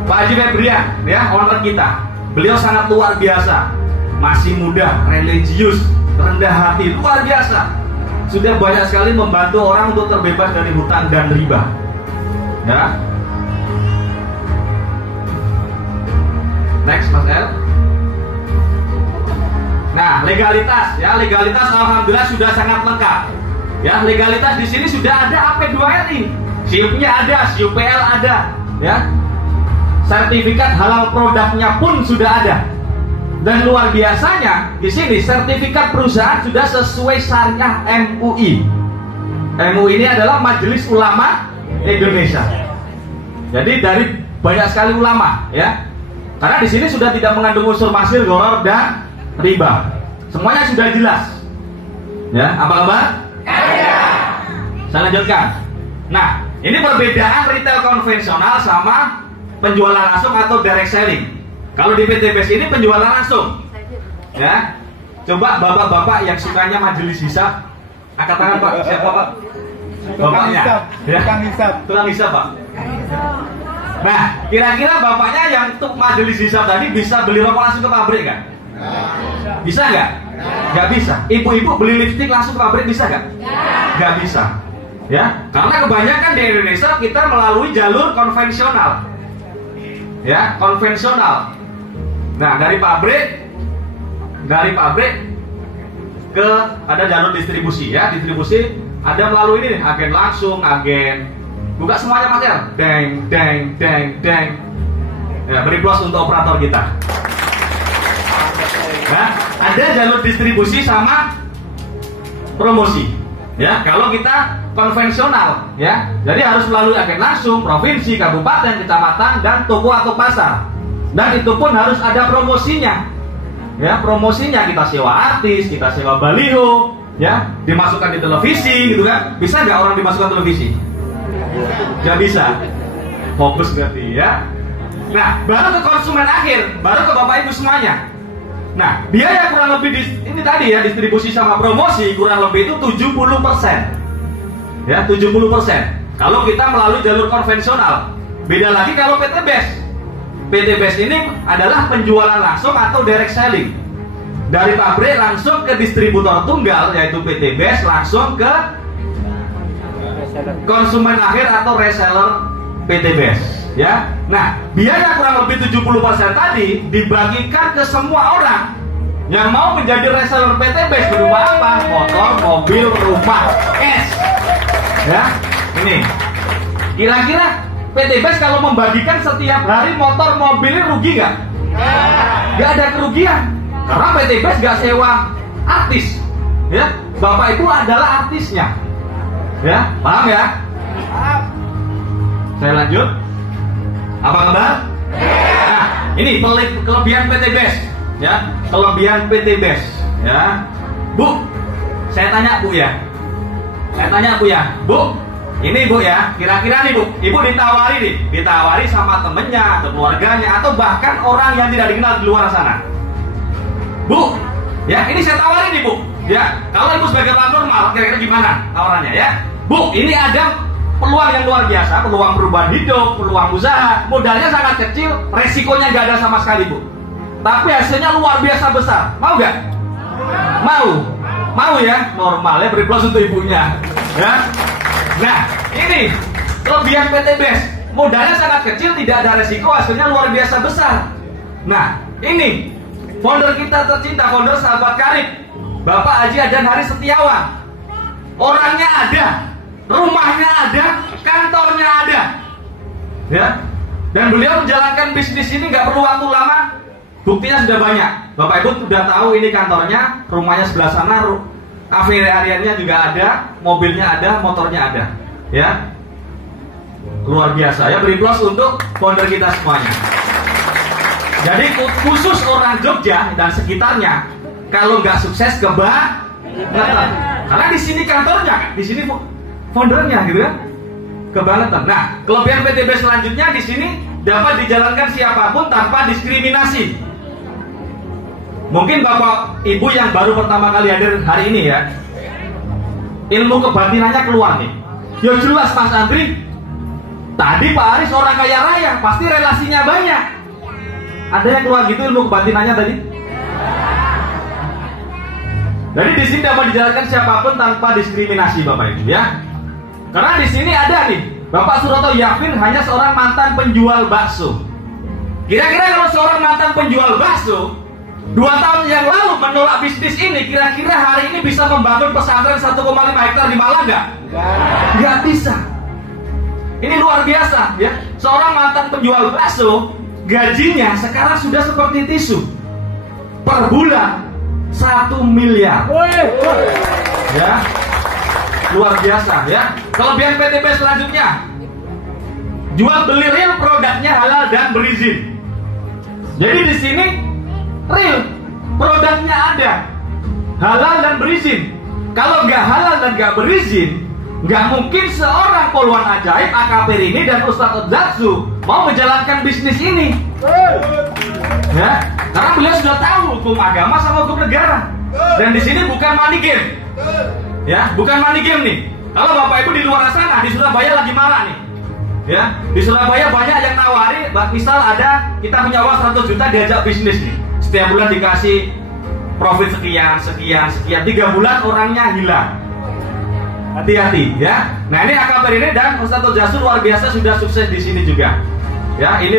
Pak Haji Febrian, ya, owner kita. Beliau sangat luar biasa, masih muda, religius, rendah hati, luar biasa. Sudah banyak sekali membantu orang untuk terbebas dari hutang dan riba. Ya. Next, Mas El. Nah, legalitas, ya, legalitas alhamdulillah sudah sangat lengkap. Ya, legalitas di sini sudah ada AP2RI, SIUP-nya ada, SIUPL ada, ya. Sertifikat halal produknya pun sudah ada. Dan luar biasanya di sini sertifikat perusahaan sudah sesuai syariah MUI. MUI ini adalah Majelis Ulama Indonesia. Jadi dari banyak sekali ulama, ya. Karena di sini sudah tidak mengandung unsur masil, gharar dan riba. Semuanya sudah jelas. Ya, apa kabar? Saya lanjutkan. Nah, ini perbedaan retail konvensional sama penjualan langsung atau direct selling. Kalau di PTBes ini penjualan langsung. Ya. Coba bapak-bapak yang sukanya majelis hisab, angkat tangan Pak. Siapa Pak? Bapaknya. Ya. Tukang hisab Pak. Nah, kira-kira bapaknya yang untuk majelis hisab tadi bisa beli rokok langsung ke pabrik nggak? Bisa nggak? Nggak bisa. Ibu-ibu beli lipstik langsung ke pabrik bisa nggak? Nggak bisa. Ya, karena kebanyakan di Indonesia kita melalui jalur konvensional. Ya, konvensional. Nah, dari pabrik ke ada jalur distribusi, ya. Distribusi ada melalui ini, agen langsung, agen buka semuanya material. Deng. Ya, beri plus untuk operator kita. Nah, ada jalur distribusi sama promosi. Ya, kalau kita konvensional, ya, jadi harus melalui agen langsung, provinsi, kabupaten, kecamatan, dan toko atau pasar. Dan itu pun harus ada promosinya. Ya, promosinya kita sewa artis, kita sewa baliho, ya, dimasukkan di televisi, gitu kan? Bisa nggak orang dimasukkan televisi? Nggak bisa. Fokus berarti, ya. Nah, baru ke konsumen akhir, baru ke Bapak Ibu semuanya. Nah, biaya kurang lebih ini tadi ya, distribusi sama promosi kurang lebih itu 70%. Ya, 70%. Kalau kita melalui jalur konvensional. Beda lagi kalau PTBes. PTBes ini adalah penjualan langsung atau direct selling. Dari pabrik langsung ke distributor tunggal, yaitu PTBes, langsung ke konsumen akhir atau reseller PTBes. Ya, nah, biaya kurang lebih 70% tadi dibagikan ke semua orang yang mau menjadi reseller PTBes berupa apa? Motor, mobil, rumah, cash. Ya, ini. Kira-kira PTBes kalau membagikan setiap hari motor, mobil rugi nggak? Nggak ada kerugian, karena PTBes nggak sewa artis. Ya, Bapak Ibu adalah artisnya. Ya, paham ya? Saya lanjut. Apa kabar? Nah, ini kelebihan PTBes, ya, kelebihan PTBes, ya. Bu, saya tanya Bu ya, Bu, ini Bu ya, kira-kira nih Bu, Ibu ditawari sama temennya atau keluarganya atau bahkan orang yang tidak dikenal di luar sana. Bu, ya, ini saya tawari nih Bu, ya, kalau Ibu sebagai orang normal, kira-kira gimana tawarannya ya? Bu, ini ada peluang yang luar biasa, peluang perubahan hidup, peluang usaha, modalnya sangat kecil, resikonya nggak ada sama sekali Bu. Tapi hasilnya luar biasa besar. Mau nggak? Mau ya? Normal ya, beri plus untuk ibunya. Ya. Nah, ini kelebihan PTBes, modalnya sangat kecil, tidak ada resiko, hasilnya luar biasa besar. Nah, ini founder kita tercinta, founder Sahabat Karib, Bapak Haji Adan Hari Setiawan. Orangnya ada, rumahnya ada, kantornya ada, ya. Dan beliau menjalankan bisnis ini nggak perlu waktu lama, buktinya sudah banyak. Bapak Ibu sudah tahu ini kantornya, rumahnya sebelah sana, cafe hariannya juga ada, mobilnya ada, motornya ada, ya. Luar biasa ya, beri plus untuk founder kita semuanya. Jadi khusus orang Jogja dan sekitarnya, kalau nggak sukses kebangetan. Karena di sini kantornya, di sini foundernya gitu kan, kebangetan. Nah, kelebihan PTBes selanjutnya di sini dapat dijalankan siapapun tanpa diskriminasi. Mungkin Bapak Ibu yang baru pertama kali hadir hari ini ya, ilmu kebatinannya keluar nih. Ya jelas Mas Andri. Tadi Pak Aris orang kaya raya, pasti relasinya banyak. Ada yang keluar gitu ilmu kebatinannya tadi? Jadi di sini dapat dijalankan siapapun tanpa diskriminasi Bapak Ibu ya. Karena di sini ada nih, Bapak Suroto Yakin hanya seorang mantan penjual bakso. Kira-kira kalau seorang mantan penjual bakso 2 tahun yang lalu menolak bisnis ini, kira-kira hari ini bisa membangun pesantren 1,5 hektar di Malang nggak? Nggak bisa. Ini luar biasa ya. Seorang mantan penjual bakso, gajinya sekarang sudah seperti tisu. Per bulan 1 miliar. Ya. Luar biasa ya. Kelebihan PTB selanjutnya, jual beli real, produknya halal dan berizin. Jadi di sini real, produknya ada, halal dan berizin. Kalau nggak halal dan nggak berizin, nggak mungkin seorang poluan ajaib AKP ini dan Ustadz Odzatsu mau menjalankan bisnis ini. Ya, karena beliau sudah tahu hukum agama sama hukum negara. Dan di sini bukan money game. Ya, bukan money game nih. Kalau Bapak Ibu di luar sana, di Surabaya lagi marah nih. Ya, di Surabaya banyak yang nawari, misal ada kita punya uang 100 juta diajak bisnis nih. Setiap bulan dikasih profit sekian, 3 bulan orangnya hilang. Hati-hati ya. Nah, ini AKP ini dan Ustadz Odzatsu luar biasa sudah sukses di sini juga. Ya, ini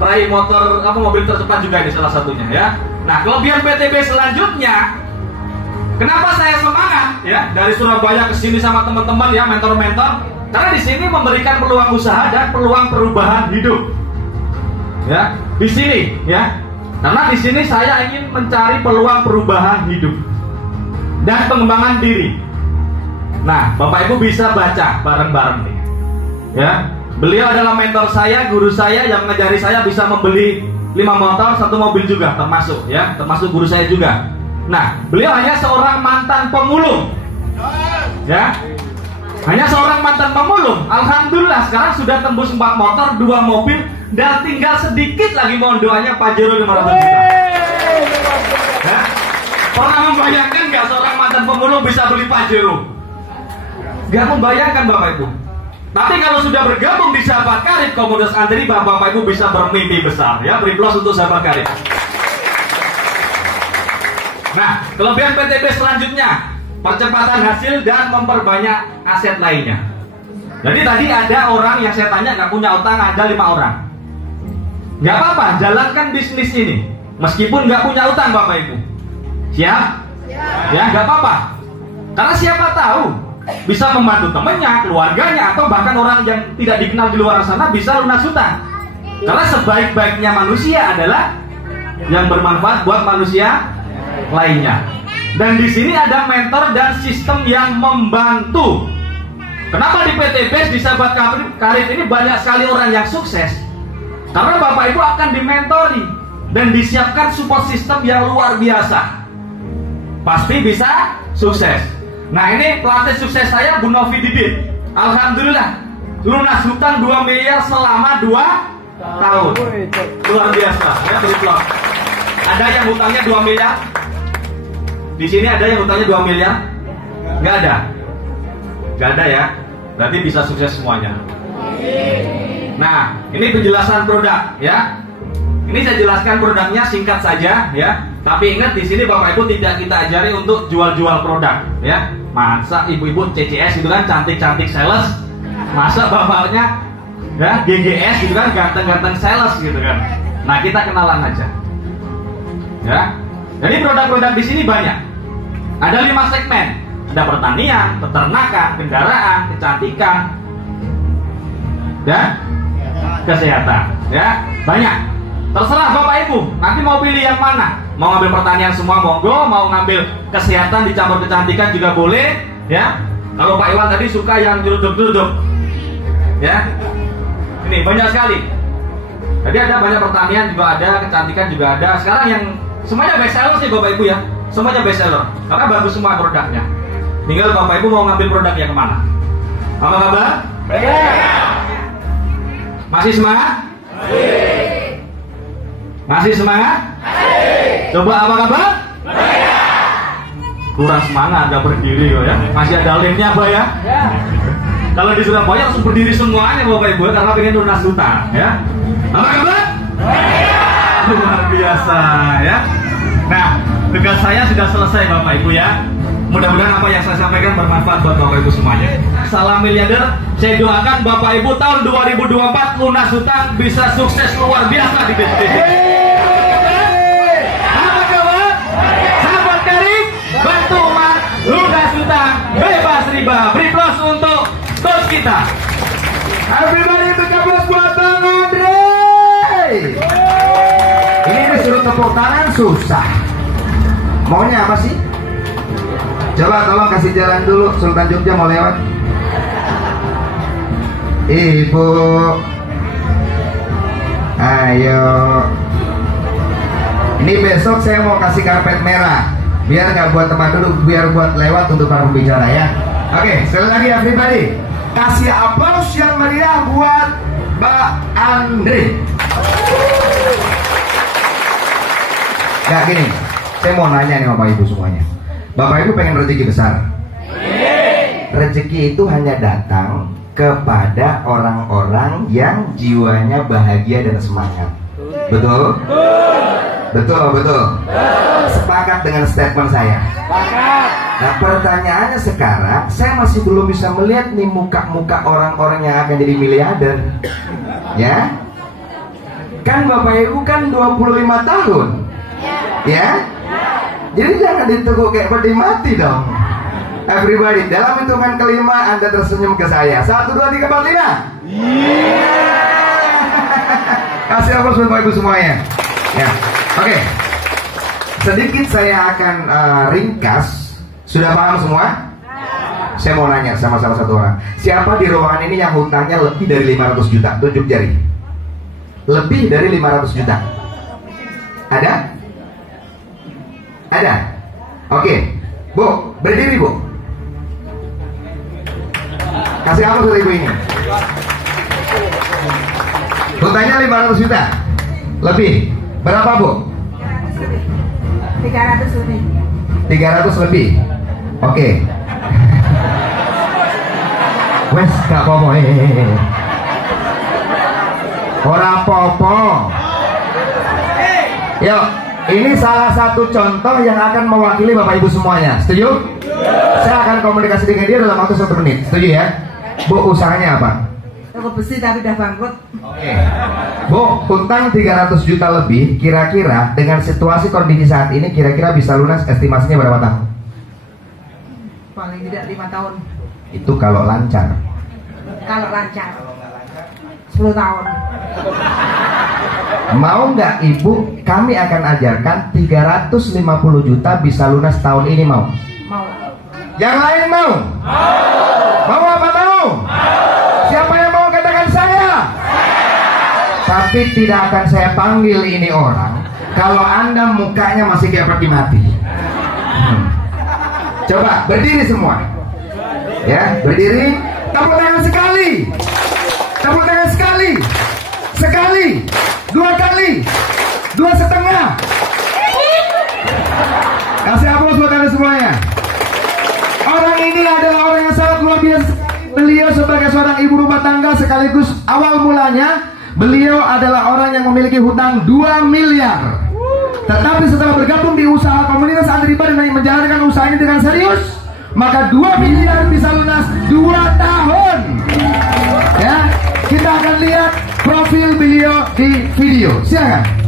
peraih mobil tercepat juga ini salah satunya ya. Nah, kelebihan PTB selanjutnya, kenapa saya semangat ya dari Surabaya ke sini sama teman-teman ya, mentor-mentor? Karena di sini memberikan peluang usaha dan peluang perubahan hidup. Ya, di sini ya. Karena di sini saya ingin mencari peluang perubahan hidup dan pengembangan diri. Nah, Bapak Ibu bisa baca bareng-bareng nih. Ya, beliau adalah mentor saya, guru saya yang mengajari saya bisa membeli 5 motor, 1 mobil juga termasuk ya, termasuk guru saya juga. Nah, beliau hanya seorang mantan pemulung. Ya. Hanya seorang mantan pemulung. Alhamdulillah sekarang sudah tembus 4 motor, 2 mobil dan tinggal sedikit lagi mohon doanya Pajero 500 juta. Ya. Pernah membayangkan nggak seorang mantan pemulung bisa beli Pajero? Gak membayangkan Bapak Ibu. Tapi kalau sudah bergabung di Sahabat Karib Komunitas Andri, Bapak Ibu bisa bermimpi besar ya. Beri plus untuk Sahabat Karib. Nah, kelebihan PTB selanjutnya, percepatan hasil dan memperbanyak aset lainnya. Jadi tadi ada orang yang saya tanya nggak punya utang, ada 5 orang. Nggak apa-apa, jalankan bisnis ini meskipun nggak punya utang Bapak Ibu. Siap? Ya, nggak apa-apa. Karena siapa tahu bisa membantu temannya, keluarganya, atau bahkan orang yang tidak dikenal di luar sana bisa lunas hutang. Karena sebaik-baiknya manusia adalah yang bermanfaat buat manusia lainnya. Dan di sini ada mentor dan sistem yang membantu. Kenapa di PTB di Sahabat Karib ini banyak sekali orang yang sukses? Karena Bapak Ibu akan dimentori dan disiapkan support system yang luar biasa. Pasti bisa sukses. Nah, ini pelatih sukses saya Bu Novi Didit. Alhamdulillah lunas hutang 2 miliar selama 2 tahun. Luar biasa ya, beri plot. Ada yang hutangnya 2 miliar? Di sini ada yang hutangnya 2 miliar? Nggak ada? Nggak ada ya? Berarti bisa sukses semuanya. Nah, ini penjelasan produk ya. Ini saya jelaskan produknya singkat saja ya. Tapi ingat di sini Bapak Ibu tidak kita ajari untuk jual-jual produk ya. Masa ibu-ibu CCS itu kan cantik-cantik sales, masa bapaknya ya GGS gitu kan ganteng-ganteng sales gitu kan. Nah, kita kenalan aja. Ya. Jadi produk-produk di sini banyak. Ada 5 segmen. Ada pertanian, peternakan, kendaraan, kecantikan, dan kesehatan. Ya, banyak. Terserah Bapak Ibu, nanti mau pilih yang mana? Mau ngambil pertanian semua monggo, mau ngambil kesehatan dicampur kecantikan juga boleh, ya. Kalau Pak Iwan tadi suka yang jeruduk-jeruduk, ya. Ini banyak sekali. Jadi ada banyak pertanian juga ada, kecantikan juga ada. Sekarang yang semuanya best seller sih Bapak Ibu ya, semuanya best seller. Karena bagus semua produknya. Tinggal Bapak Ibu mau ngambil produknya kemana? Apa kabar? Masih semangat? Masih semangat? Coba apa kabar? Kurang semangat, gak berdiri ya. Masih ada linknya apa ya? Kalau di Surabaya langsung berdiri semuanya Bapak Ibu karena pengen lunas hutang ya. Apa kabar? Luar biasa ya. Nah, tugas saya sudah selesai Bapak Ibu ya. Mudah-mudahan apa yang saya sampaikan bermanfaat buat Bapak Ibu semuanya. Salam miliarder. Saya doakan Bapak Ibu tahun 2024 lunas hutang bisa sukses luar biasa di BSTV. Apa kabar? Sahabat karib, bantu umat, lunas hutang, bebas riba. Beri plus untuk coach kita. Everybody tepuk buat Bang Andre. Ini disuruh tepuk tangan susah. Maunya apa sih? Coba tolong kasih jalan dulu, Sultan Jogja mau lewat. Ibu, ayo. Ini besok saya mau kasih karpet merah, biar nggak buat tempat duduk, biar buat lewat untuk para pembicara ya. Oke, sekali lagi everybody, kasih aplaus yang meriah buat Mbak Andre. Gak gini, saya mau nanya nih Bapak Ibu semuanya. Bapak Ibu pengen rezeki besar? Rezeki itu hanya datang kepada orang-orang yang jiwanya bahagia dan semangat. Betul? Betul. Sepakat dengan statement saya? Nah, pertanyaannya sekarang, saya masih belum bisa melihat nih muka-muka orang-orang yang akan jadi miliarder. Ya? Kan Bapak Ibu kan 25 tahun. Ya? Jadi jangan diteguk kayak peti mati dong. Everybody, dalam hitungan kelima Anda tersenyum ke saya. 1, 2, 3, 4, 5. Kasih aplaus buat Bapak Ibu semuanya. Ya, oke. Sedikit saya akan ringkas. Sudah paham semua? Saya mau nanya sama salah satu orang. Siapa di ruangan ini yang hutangnya lebih dari 500 juta? Tunjuk jari. Lebih dari 500 juta. Ada? Ada? Oke. Bu, berdiri Bu. Kasih apa buat ibu ini? Hutangnya 500 juta. Lebih. Berapa Bu? 300 lebih. 300 lebih. Oke. Wes gak apa-apa. Ora apa-apa. Yuk. Ini salah satu contoh yang akan mewakili Bapak Ibu semuanya. Setuju? Saya akan komunikasi dengan dia dalam waktu 1 menit. Setuju ya? Bu, usahanya apa? Toko besi tapi udah bangkrut. Oke. Bu, hutang 300 juta lebih, kira-kira dengan situasi kondisi saat ini kira-kira bisa lunas estimasinya berapa tahun? Paling tidak 5 tahun. Itu kalau lancar. Kalau lancar 10 tahun. Mau nggak Ibu, kami akan ajarkan 350 juta bisa lunas tahun ini, mau? Mau. Yang lain mau? Mau apa mau? Siapa yang mau katakan saya? Tapi tidak akan saya panggil ini orang kalau Anda mukanya masih kayak peti mati. Coba berdiri semua. Ya, berdiri. Tepuk tangan sekali. Tepuk tangan sekali. Sekali. 2 kali. 2,5. Kasih aplaus buat Anda semuanya. Orang ini adalah orang yang sangat luar biasa. Beliau sebagai seorang ibu rumah tangga sekaligus awal mulanya beliau adalah orang yang memiliki hutang 2 miliar. Tetapi setelah bergabung di usaha komunitas Andri Bar dan menjalankan usaha ini dengan serius, maka 2 miliar bisa lunas 2 tahun. Ya, kita akan lihat profil beliau di video. Silakan.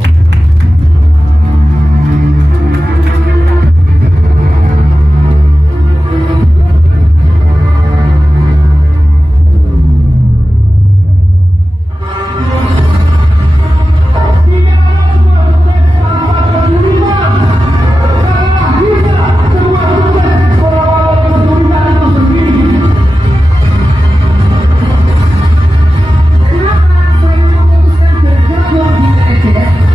Kenapa saya memutuskan bergabung di PPDS?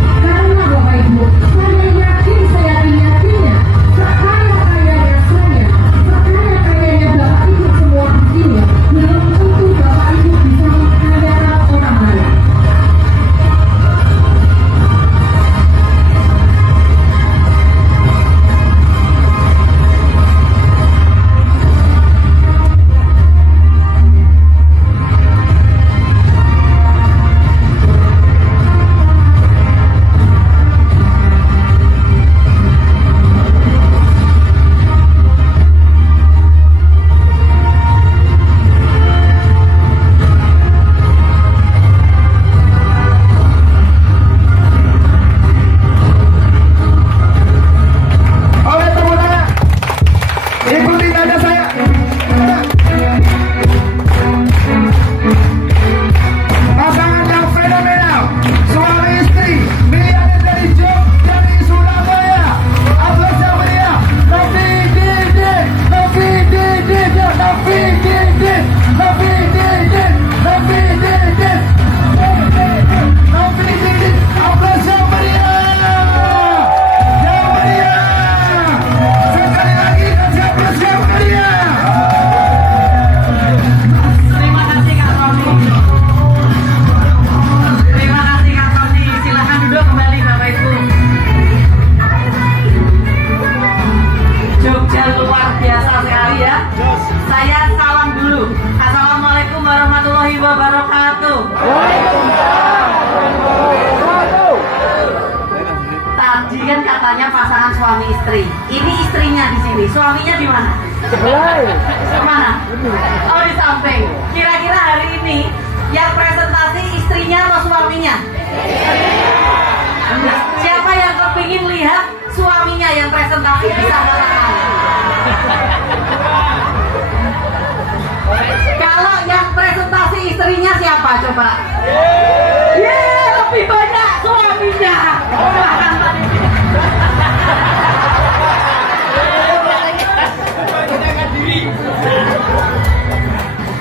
katanya pasangan suami istri. Ini istrinya di sini, suaminya di mana? Kemana? Oh, di samping. Kira-kira hari ini yang presentasi istrinya atau suaminya? Siapa yang kepingin lihat suaminya yang presentasi bisa angkat tangan? Kalau yang presentasi istrinya siapa coba? Lebih banyak suaminya.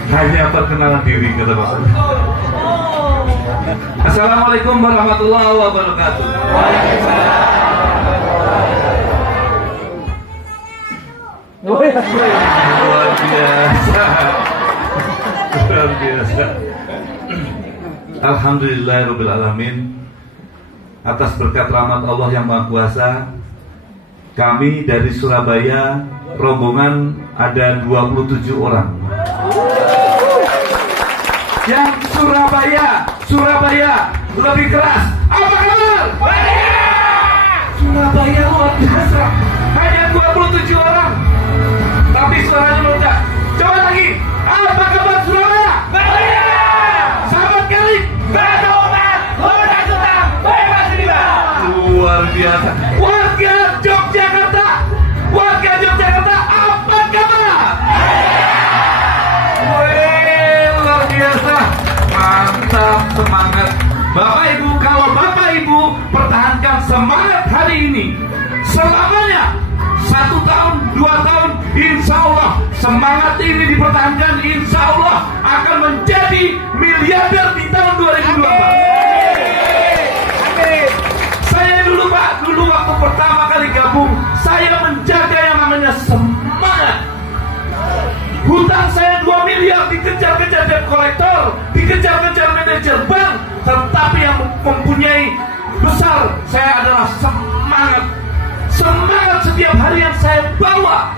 Hanya perkenalan diri kata Mas. Assalamualaikum warahmatullahi wabarakatuh. Luar biasa. Luar biasa. Alhamdulillahirabbil alamin. Atas berkat rahmat Allah yang Maha Kuasa, kami dari Surabaya, rombongan ada 27 orang. Yang Surabaya lebih keras. Apa kabar? Surabaya luar biasa. Hanya 27 orang, tapi suaranya meledak. Coba lagi. Apa kabar Surabaya? Sahabat kali. Luar biasa. Warga Yogyakarta, apa kabar? Luar biasa. Mantap, semangat. Bapak Ibu, kalau Bapak Ibu pertahankan semangat hari ini selamanya 1 tahun, 2 tahun, insya Allah semangat ini dipertahankan, insya Allah akan menjadi miliarder di tahun 2024. Saya dulu Pak, waktu pertama kali gabung, saya menjaga yang namanya semangat. Hutang saya 2 miliar, dikejar-kejar debt kolektor, dikejar-kejar manajer bank, tetapi yang mempunyai besar saya adalah semangat. Semangat setiap hari yang saya bawa.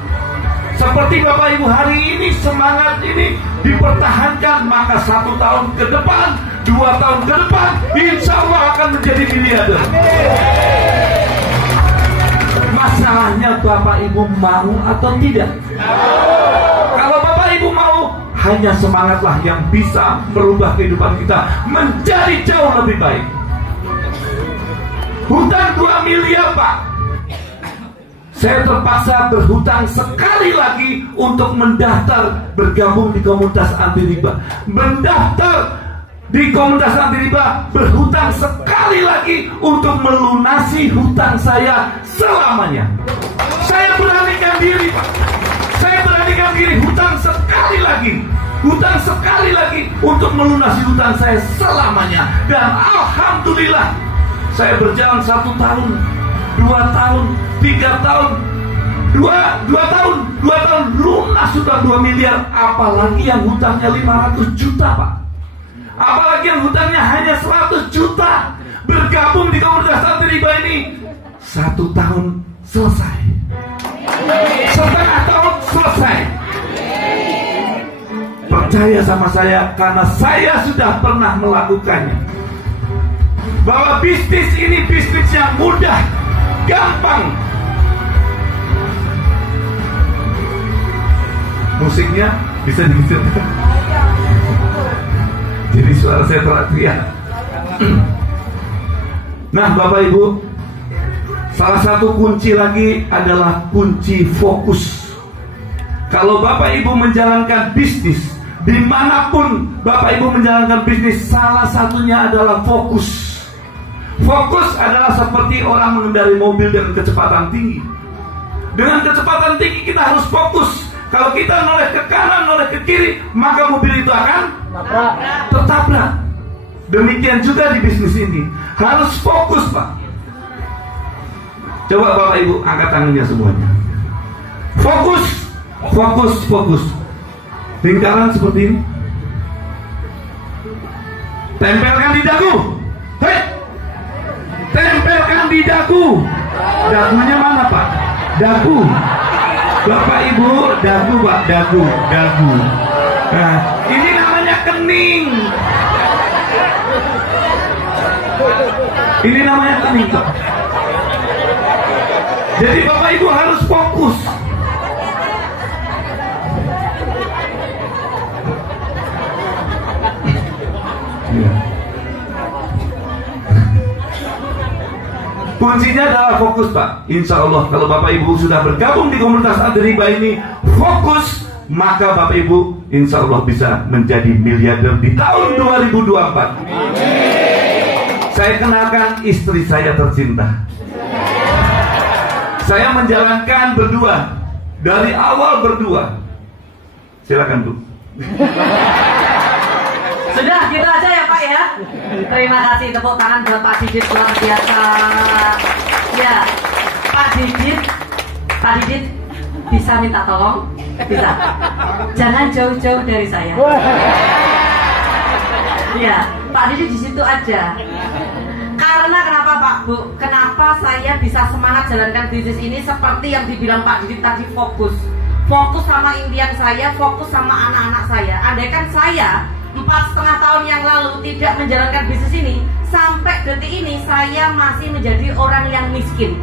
Seperti Bapak Ibu hari ini, semangat ini dipertahankan, maka 1 tahun ke depan, 2 tahun ke depan, insya Allah akan menjadi miliarder. Masalahnya Bapak Ibu mau atau tidak? Kalau Bapak Ibu mau, hanya semangatlah yang bisa merubah kehidupan kita menjadi jauh lebih baik. Hutang 2 miliar Pak. Saya terpaksa berhutang sekali lagi untuk mendaftar bergabung di komunitas anti riba. Mendaftar di komunitas anti riba, berhutang sekali lagi untuk melunasi hutang saya selamanya. Saya beranikan diri Pak. Saya beranikan diri hutang sekali lagi untuk melunasi hutang saya selamanya. Dan alhamdulillah saya berjalan 1 tahun, 2 tahun, 3 tahun, 2 tahun lunas hutang 2 miliar. Apalagi yang hutangnya 500 juta Pak. Apalagi yang hutangnya hanya 100 juta. Bergabung di komunitas anti riba ini 1 tahun selesai, 1,5 tahun selesai. Percaya sama saya karena saya sudah pernah melakukannya. Bahwa bisnis ini bisnis yang mudah, gampang. Musiknya bisa dikecilkan. Jadi suara saya teriak. Nah Bapak Ibu, salah satu kunci lagi adalah kunci fokus. Kalau Bapak Ibu menjalankan bisnis, dimanapun Bapak Ibu menjalankan bisnis, salah satunya adalah fokus. Fokus adalah seperti orang mengendarai mobil dengan kecepatan tinggi. Dengan kecepatan tinggi kita harus fokus. Kalau kita noleh ke kanan, noleh ke kiri, maka mobil itu akan tertabrak. Demikian juga di bisnis ini. Harus fokus Pak. Coba Bapak Ibu angkat tangannya semuanya. Fokus, fokus, fokus. Lingkaran seperti ini. Tempelkan di dagu. Hei! Tempelkan di dagu. Dagunya mana Pak? Dagu. Bapak Ibu, dagu Pak, dagu. Nah, ini namanya kening. Ini namanya kening Pak. Jadi Bapak Ibu harus fokus. Ya. Kuncinya adalah fokus, Pak. Insya Allah kalau Bapak Ibu sudah bergabung di komunitas Adriba ini fokus, maka Bapak Ibu insya Allah bisa menjadi miliarder di tahun 2024. Saya kenalkan istri saya tercinta. Saya menjalankan berdua, dari awal berdua. Silakan Bu. Sudah gitu aja ya Pak ya. Terima kasih, tepuk tangan buat Pak Didit, luar biasa. Ya, Pak Didit bisa minta tolong? Bisa. Jangan jauh-jauh dari saya. Ya, Pak Didit di situ aja. Karena kenapa Pak Bu? Kenapa saya bisa semangat jalankan bisnis ini seperti yang dibilang Pak Didit tadi, fokus. Fokus sama impian saya, fokus sama anak-anak saya. Andaikan saya 4,5 tahun yang lalu tidak menjalankan bisnis ini, sampai detik ini saya masih menjadi orang yang miskin.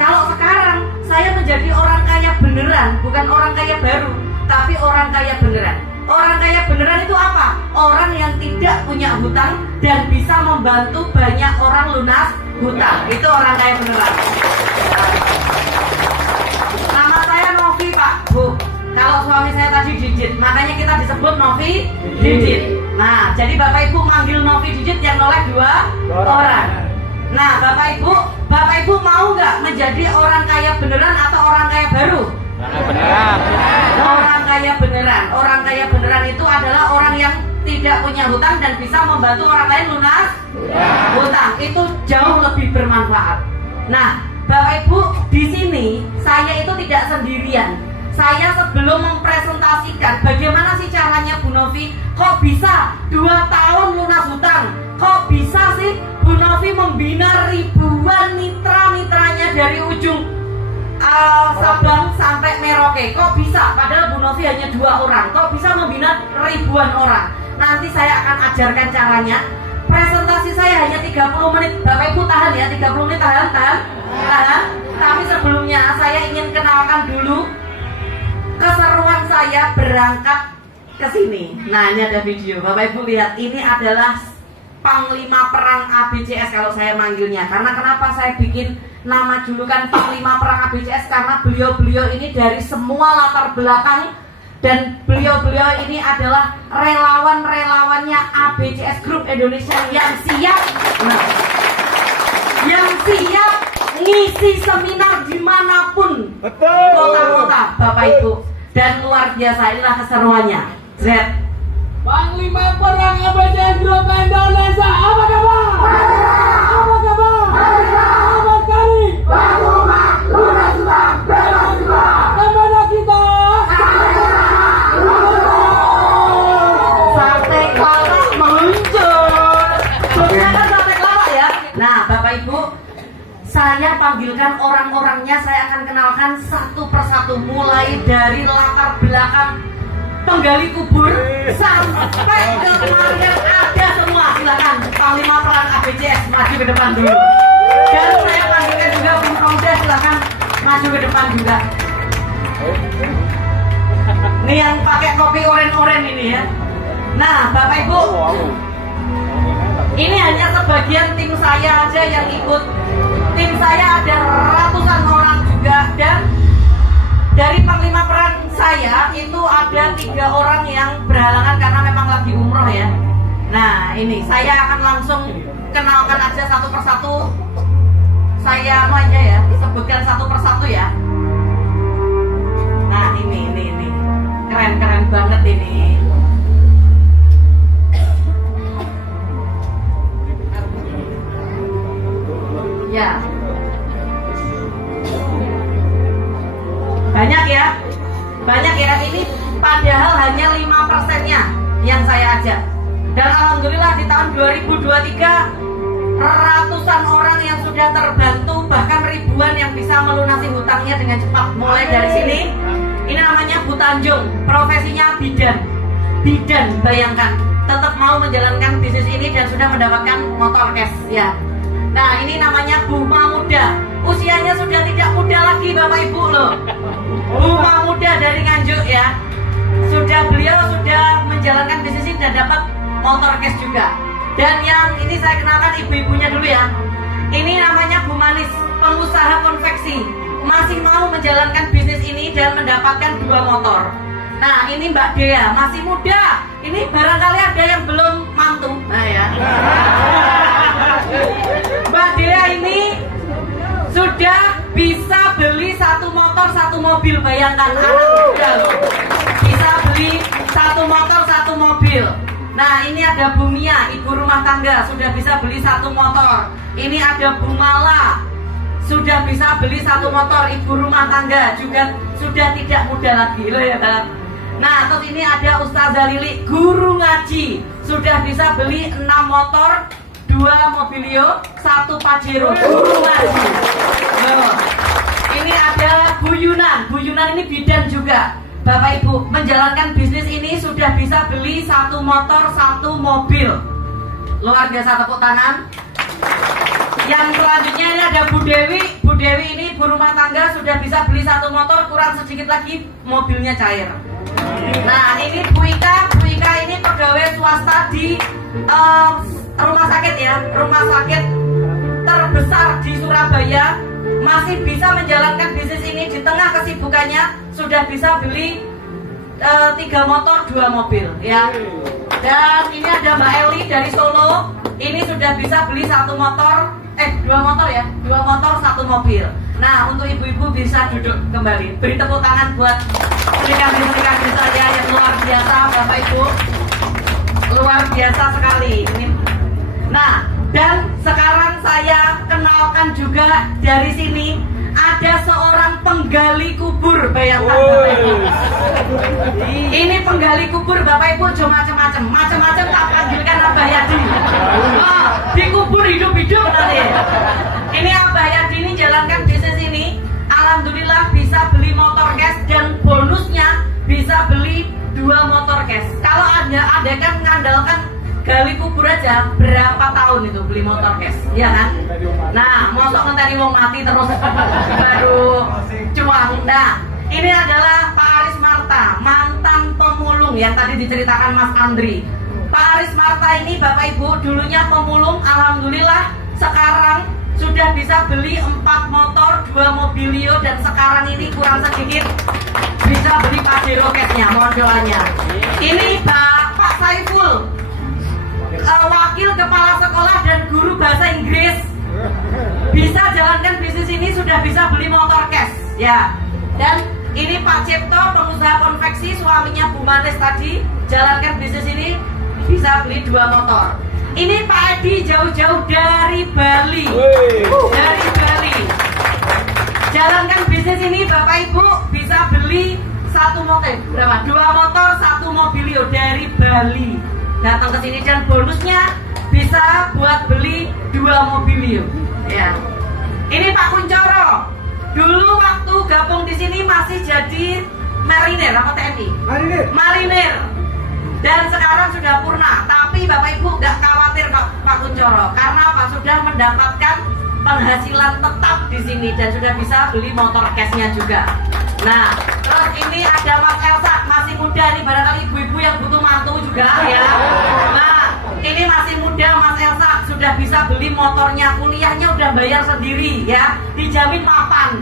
Kalau sekarang saya menjadi orang kaya beneran, bukan orang kaya baru, tapi orang kaya beneran. Orang kaya beneran itu apa? Orang yang tidak punya hutang dan bisa membantu banyak orang lunas hutang. Itu orang kaya beneran. Nama saya Novi Pak Bu. Kalau suami saya tadi Didit, makanya kita disebut Novi Didit. Nah, jadi Bapak Ibu manggil Novi Didit yang noleh 2 orang. Nah, Bapak Ibu mau nggak menjadi orang kaya beneran atau orang kaya baru? Beneran. Orang kaya beneran. Orang kaya beneran itu adalah orang yang tidak punya hutang dan bisa membantu orang lain lunas hutang. Itu jauh lebih bermanfaat. Nah, Bapak Ibu, di sini saya itu tidak sendirian. Saya sebelum mempresentasikan bagaimana sih caranya Bu Novi, kok bisa 2 tahun lunas hutang, kok bisa sih Bu Novi membina ribuan mitra-mitranya dari ujung Sabang sampai Merauke, kok bisa, padahal Bu Novi hanya 2 orang, kok bisa membina ribuan orang. Nanti saya akan ajarkan caranya. Presentasi saya hanya 30 menit, Bapak Ibu tahan ya, 30 menit, tahan. Tapi sebelumnya saya ingin kenalkan dulu keseruan saya berangkat ke sini. Nah, ini ada video. Bapak Ibu lihat, ini adalah Panglima Perang ABCS kalau saya manggilnya. Karena kenapa saya bikin nama julukan Panglima Perang ABCS? Karena beliau-beliau ini dari semua latar belakang, dan beliau-beliau ini adalah relawan-relawannya ABCS Group Indonesia yang siap, ngisi seminar dimanapun, kota-kota, Bapak Ibu. Dan luar biasa, inilah keseruannya. Z. Panglima Perang ABCS Group Indonesia, apa kabar? Apa kabar? Apa kali? Kepada kita. Sate kelapa meluncur. Jogja kan sate kelapa ya. Nah, Bapak Ibu, saya panggilkan orang-orangnya, saya akan kenalkan satu persatu, mulai dari latar belakang penggali kubur sampai ke kemarin ada semua. Silakan Panglima Perang ABCS maju ke depan dulu. Dan saya panggilkan juga Bung Kauda, silakan maju ke depan juga. Ini yang pakai kopi oren-oren ini ya. Nah, Bapak Ibu, ini hanya sebagian tim saya aja yang ikut. Tim saya ada ratusan orang juga, dan dari Panglima Perang saya itu ada 3 orang yang berhalangan karena memang lagi umroh ya. Nah, ini saya akan langsung kenalkan aja satu persatu. Saya aja ya, sebutkan satu persatu ya. Nah, ini keren banget ini. Ya, banyak ya, ini padahal hanya 5%-nya yang saya ajak. Dan alhamdulillah di tahun 2023 ratusan orang yang sudah terbantu, bahkan ribuan yang bisa melunasi hutangnya dengan cepat. Mulai dari sini, ini namanya Bu Tanjung, profesinya bidan, bayangkan, tetap mau menjalankan bisnis ini dan sudah mendapatkan motor cash ya. Nah, ini namanya Bu Mamuda, usianya sudah tidak muda lagi Bapak Ibu loh. Buma muda dari Nganjuk ya. Beliau sudah menjalankan bisnis ini dan dapat motor cash juga. Dan yang ini saya kenalkan ibu-ibunya dulu ya. Ini namanya Bu Manis, pengusaha konveksi. Masih mau menjalankan bisnis ini dan mendapatkan 2 motor. Nah ini Mbak Dea, masih muda. Ini barangkali ada yang belum mantu. Nah ya. Mbak Dea ini sudah bisa beli 1 motor 1 mobil. Bayangkan anak muda loh. Bisa beli 1 motor 1 mobil. Nah ini ada Bu Mia, ibu rumah tangga, sudah bisa beli 1 motor. Ini ada Bu Mala, sudah bisa beli 1 motor, ibu rumah tangga, juga sudah tidak muda lagi loh ya. Nah terus ini ada Ustazah Lili, guru ngaji, sudah bisa beli 6 motor, 2 mobilio, 1 Pajero, guru ngaji. Loh. Ini ada Bu Yunan ini bidan juga. Bapak Ibu, menjalankan bisnis ini sudah bisa beli 1 motor 1 mobil. Luar biasa, tepuk tangan. Yang selanjutnya ini ada Bu Dewi. Bu Dewi ini ibu rumah tangga, sudah bisa beli 1 motor, kurang sedikit lagi mobilnya cair. Nah ini Bu Ika ini pegawai swasta di rumah sakit ya, rumah sakit terbesar di Surabaya. Masih bisa menjalankan bisnis ini di tengah kesibukannya, sudah bisa beli 3 motor 2 mobil ya. Dan ini ada Mbak Eli dari Solo, ini sudah bisa beli 1 motor 2 motor ya, 2 motor 1 mobil. Nah untuk ibu-ibu bisa duduk kembali. Beri tepuk tangan buat pernikahan saya yang luar biasa Bapak Ibu, luar biasa sekali ini. Nah dan sekarang saya kenalkan juga dari sini ada seorang penggali kubur. Bayangkan Bapak Ibu. Ini penggali kubur Bapak Ibu, cuma macam-macam tak panggilkan Abah Yadi. Oh, dikubur hidup-hidup nanti. Ini Abah Yadi ini jalankan bisnis ini, alhamdulillah bisa beli motor cash dan bonusnya bisa beli 2 motor cash. Kalau ada kan mengandalkan gali kubur aja berapa tahun itu beli motor cash, ya kan? Nah, mosok ngenteni wong mati terus baru cuang. Nah, ini adalah Pak Aris Marta, mantan pemulung yang tadi diceritakan Mas Andri. Pak Aris Marta ini Bapak Ibu dulunya pemulung, alhamdulillah sekarang sudah bisa beli 4 motor, 2 mobilio, dan sekarang ini kurang sedikit bisa beli Pajero cashnya, mohon doanya. Ini Pak Saiful, wakil kepala sekolah dan guru bahasa Inggris, bisa jalankan bisnis ini, sudah bisa beli motor cash ya. Dan ini Pak Cipto, pengusaha konveksi, suaminya Bu Manis tadi, jalankan bisnis ini bisa beli 2 motor. Ini Pak Edi jauh-jauh dari Bali, dari Bali, jalankan bisnis ini Bapak Ibu bisa beli 1 motor, berapa? 2 motor 1 mobilio dari Bali. Datang ke sini dan bonusnya bisa buat beli 2 mobilio. Ya. Ini Pak Kuncoro. Dulu waktu gabung di sini masih jadi marinir apa TNI? Marinir. Dan sekarang sudah purna. Tapi Bapak Ibu nggak khawatir Pak Kuncoro, karena Pak sudah mendapatkan penghasilan tetap di sini dan sudah bisa beli motor cashnya juga. Nah, terus ini ada Mas Elsa, masih muda nih, barangkali ibu-ibu yang butuh mantu juga ya. Nah, ini masih muda Mas Elsa, sudah bisa beli motornya, kuliahnya udah bayar sendiri ya, dijamin mapan.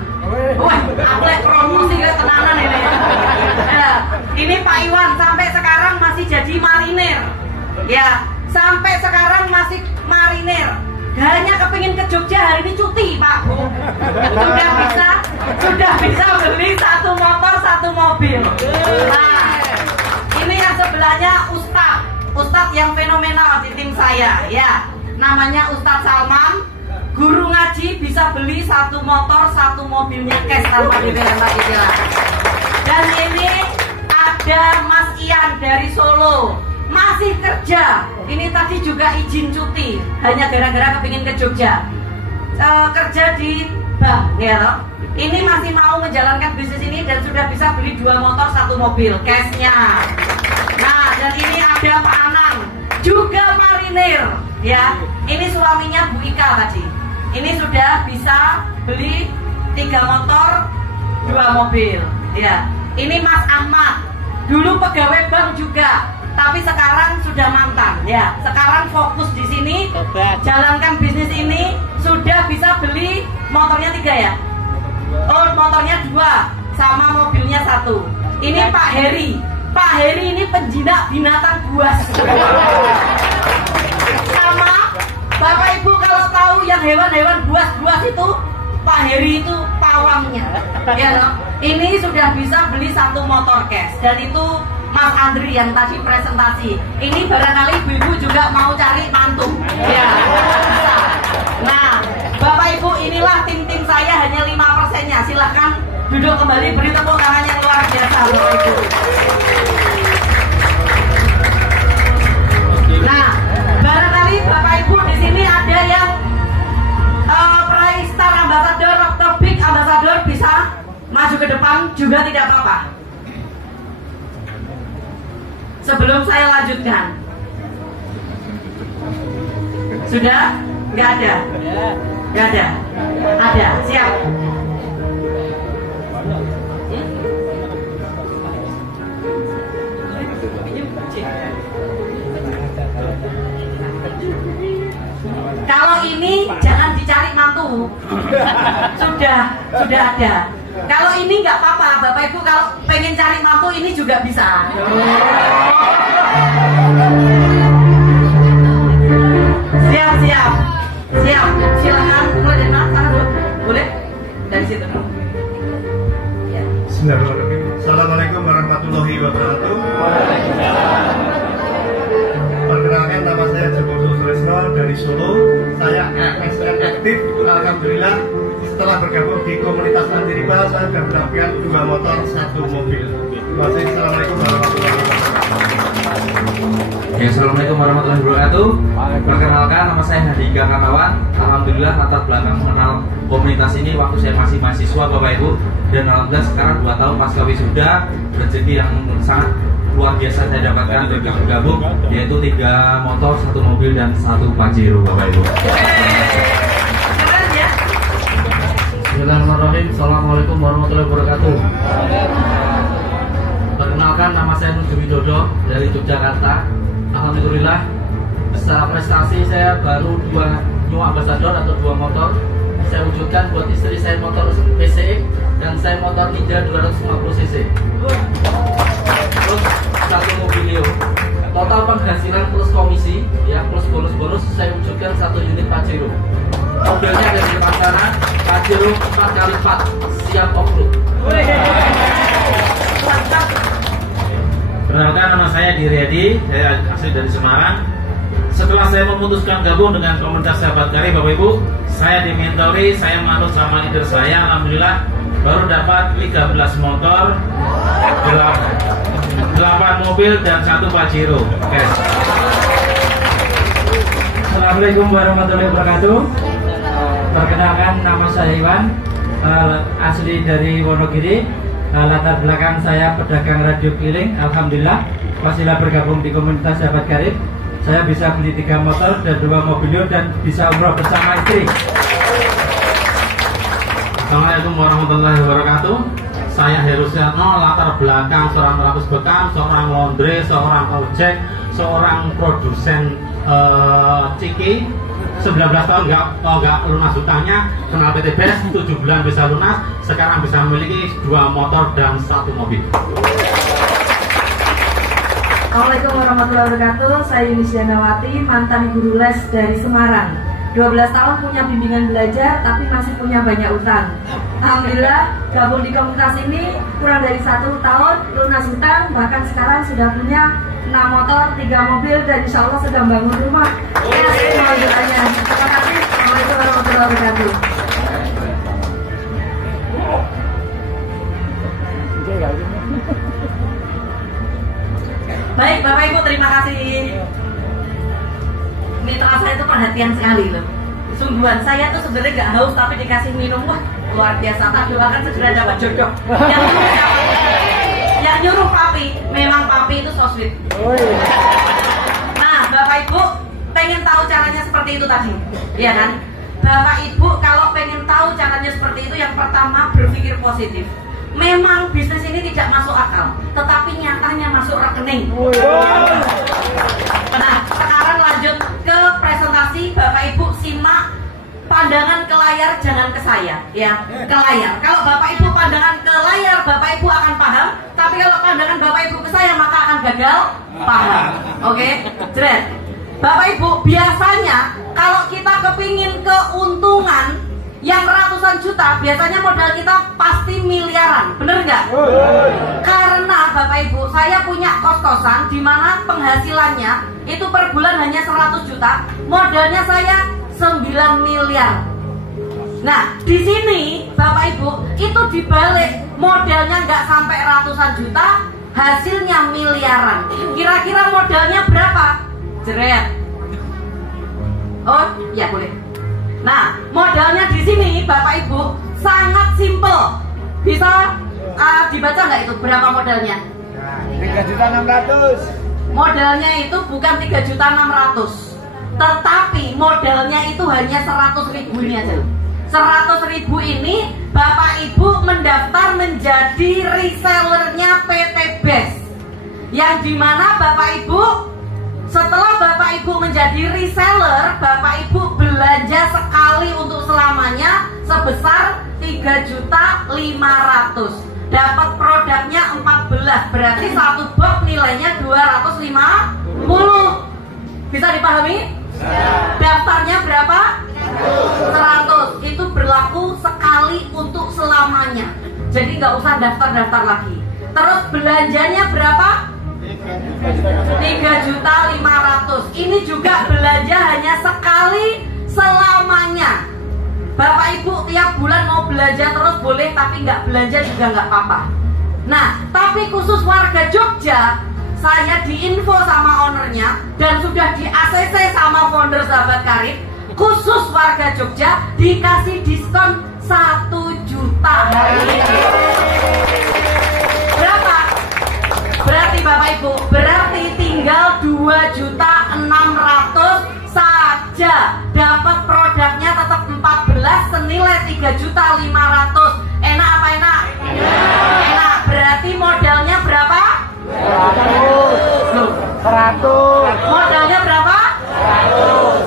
Wah, aku lihat promosi ke tenanan ini. Nah, ini Pak Iwan sampai sekarang masih jadi marinir. Ya, sampai sekarang masih marinir. Hanya kepingin ke Jogja, hari ini cuti Pak Bu. Sudah bisa beli 1 motor 1 mobil. Nah, ini yang sebelahnya Ustadz yang fenomenal di tim saya ya. Namanya Ustadz Salman, guru ngaji, bisa beli 1 motor 1 mobilnya cash tanpa dibayar cicilan. Dan ini ada Mas Ian dari Solo, masih kerja. Ini tadi juga izin cuti, hanya gara-gara kepingin ke Jogja. Kerja di bank ya. Ini masih mau menjalankan bisnis ini dan sudah bisa beli 2 motor 1 mobil cashnya. Nah, dan ini ada Pak Anang, juga marinir ya. Ini suaminya Bu Ika tadi. ini sudah bisa beli 3 motor 2 mobil. Ya, ini Mas Ahmad, dulu pegawai bank juga, tapi sekarang sudah mantan. Ya, sekarang fokus di sini, jalankan bisnis ini, sudah bisa beli motornya 3 ya. Oh, motornya 2 sama mobilnya 1. Ini Pak Heri. Pak Heri ini penjinak binatang buas. Sama Bapak Ibu kalau tahu yang hewan-hewan buas-buas itu, Pak Heri itu pawangnya. Ya, no? Ini sudah bisa beli 1 motor cash. Dan itu Mas Andri yang tadi presentasi. Ini barangkali ibu-ibu juga mau cari mantu. Ya, bisa. Nah, Bapak Ibu, inilah tim-tim saya, hanya 5%-nya. Silahkan duduk kembali, beri tepuk tangan yang luar biasa, Bapak Ibu. Nah, barangkali Bapak Ibu di sini ada yang Pride Star Ambassador atau Big Ambassador, bisa maju ke depan juga tidak apa-apa. Sebelum saya lanjutkan, sudah? Nggak ada? Nggak ada? Ada, siap. Kalau ini jangan dicari mantu, sudah ada. Kalau ini nggak apa-apa, Bapak Ibu kalau pengen cari mantu ini juga bisa. Siap. Silakan mulai dari mana? Sana dulu, boleh? Dari situ dulu. Ya. Assalamualaikum warahmatullahi wabarakatuh. Perkenalkan, nama saya Joko Susresno dari Solo. Saya ASN aktif. Alhamdulillah setelah bergabung di komunitas anti riba, saya sudah mendapatkan 2 motor 1 mobil. Wassalamualaikum warahmatullahi wabarakatuh. Ya, assalamualaikum warahmatullahi wabarakatuh. Perkenalkan, nama saya Handika Kamawan. Alhamdulillah latar belakang mengenal komunitas ini waktu saya masih mahasiswa, Bapak Ibu. Dan alhamdulillah sekarang 2 tahun pasca wisuda, rezeki yang sangat luar biasa saya dapatkan ketika bergabung, yaitu 3 motor, 1 mobil dan 1 Pajero, Bapak Ibu. Keren ya. Bismillahirrahmanirrahim. Assalamualaikum warahmatullahi wabarakatuh. Perkenalkan, nama saya Nuju Widodo dari Yogyakarta. Alhamdulillah secara prestasi saya baru 2 new ambassador atau 2 motor saya wujudkan buat istri saya, motor PCX dan saya motor Ninja 250cc. Terus 1 Mobilio. Total penghasilan plus komisi ya plus bonus saya wujudkan 1 unit Pajero. Mobilnya dari depan sana, Pajero 4x4 siap off-road. Perkenalkan, nama saya Diryadi, saya asli dari Semarang. Setelah saya memutuskan gabung dengan komunitas sahabat karib, Bapak Ibu, saya dimentori, saya manut sama leader saya. Alhamdulillah baru dapat 13 motor, 8 mobil dan 1 Pajero. Okay. Assalamualaikum warahmatullahi wabarakatuh. Perkenalkan, nama saya Iwan, asli dari Wonogiri. Latar belakang saya pedagang radio keliling. Alhamdulillah pasilah bergabung di komunitas sahabat karib, saya bisa beli 3 motor dan 2 mobilio dan bisa umroh bersama istri. Assalamualaikum warahmatullahi wabarakatuh. Saya Heru Syatno, latar belakang seorang terapis bekam, seorang laundry, seorang ojek, seorang produsen ciki. 19 tahun nggak lunas hutangnya, kenal PTBS, 7 bulan bisa lunas, sekarang bisa memiliki 2 motor dan 1 mobil. Assalamualaikum warahmatullahi wabarakatuh. Saya Yunisyana-wati, mantan guru les dari Semarang. 12 tahun punya bimbingan belajar, tapi masih punya banyak utang. Alhamdulillah gabung di komunitas ini kurang dari 1 tahun lunas hutang, bahkan sekarang sudah punya 6 motor, 3 mobil, dan insya Allah sedang bangun rumah. Ya, semua doanya. Terima kasih. Assalamualaikum warahmatullahi wabarakatuh. Baik, Bapak Ibu, terima kasih. Mitra saya itu perhatian sekali loh. Sungguhan saya tuh sebenarnya gak haus tapi dikasih minum, wah luar biasa. Tak doakan segera dapat jodoh. Yang nyuruh papi, memang papi itu so sweet. Nah, Bapak Ibu pengen tahu caranya seperti itu tadi, iya kan? Bapak Ibu kalau pengen tahu caranya seperti itu, yang pertama berpikir positif. Memang bisnis ini tidak masuk akal, tetapi nyatanya masuk rekening. Nah, sekarang lanjut ke presentasi. Bapak Ibu simak, pandangan ke layar jangan ke saya, ya, ke layar. Kalau Bapak Ibu pandangan ke layar, Bapak Ibu akan paham. Tapi kalau pandangan Bapak Ibu ke saya, maka akan gagal paham. Oke, jret. Bapak Ibu, biasanya kalau kita kepingin keuntungan yang ratusan juta, biasanya modal kita pasti miliaran, bener nggak? Karena Bapak Ibu, saya punya kos-kosan di mana penghasilannya itu per bulan hanya 100 juta, modalnya saya 9 miliar. Nah, di sini Bapak Ibu, itu dibalik, modalnya nggak sampai ratusan juta, hasilnya miliaran. Kira-kira modalnya berapa? Jeret. Oh, ya boleh. Nah, modalnya di sini Bapak Ibu sangat simple. Bisa dibaca nggak itu berapa modalnya? 3.600.000. Modalnya itu bukan 3.600.000, tetapi modalnya itu hanya 100.000 ini aja. 100.000 ini Bapak Ibu mendaftar menjadi resellernya PT Best, yang dimana Bapak Ibu setelah Bapak Ibu menjadi reseller, Bapak Ibu belanja sekali untuk selamanya sebesar 3.500.000. Dapat produknya 14, berarti satu box nilainya 250. Bisa dipahami? Daftarnya berapa? 100. Itu berlaku sekali untuk selamanya. Jadi nggak usah daftar-daftar lagi. Terus belanjanya berapa? 3.500.000. Ini juga belanja hanya sekali selamanya. Bapak Ibu tiap bulan mau belanja terus boleh, tapi nggak belanja juga nggak apa-apa. Nah, tapi khusus warga Jogja, saya diinfo sama ownernya dan sudah di ACC sama founder Sahabat Karib, khusus warga Jogja dikasih diskon 1 juta hari ini. Berapa? Berarti Bapak Ibu, berarti tinggal 2.600.000 saja. Dapat produknya tetap 14 senilai 3.500.000. Enak apa enak? Enak. Berarti modalnya berapa? 100. Modalnya berapa?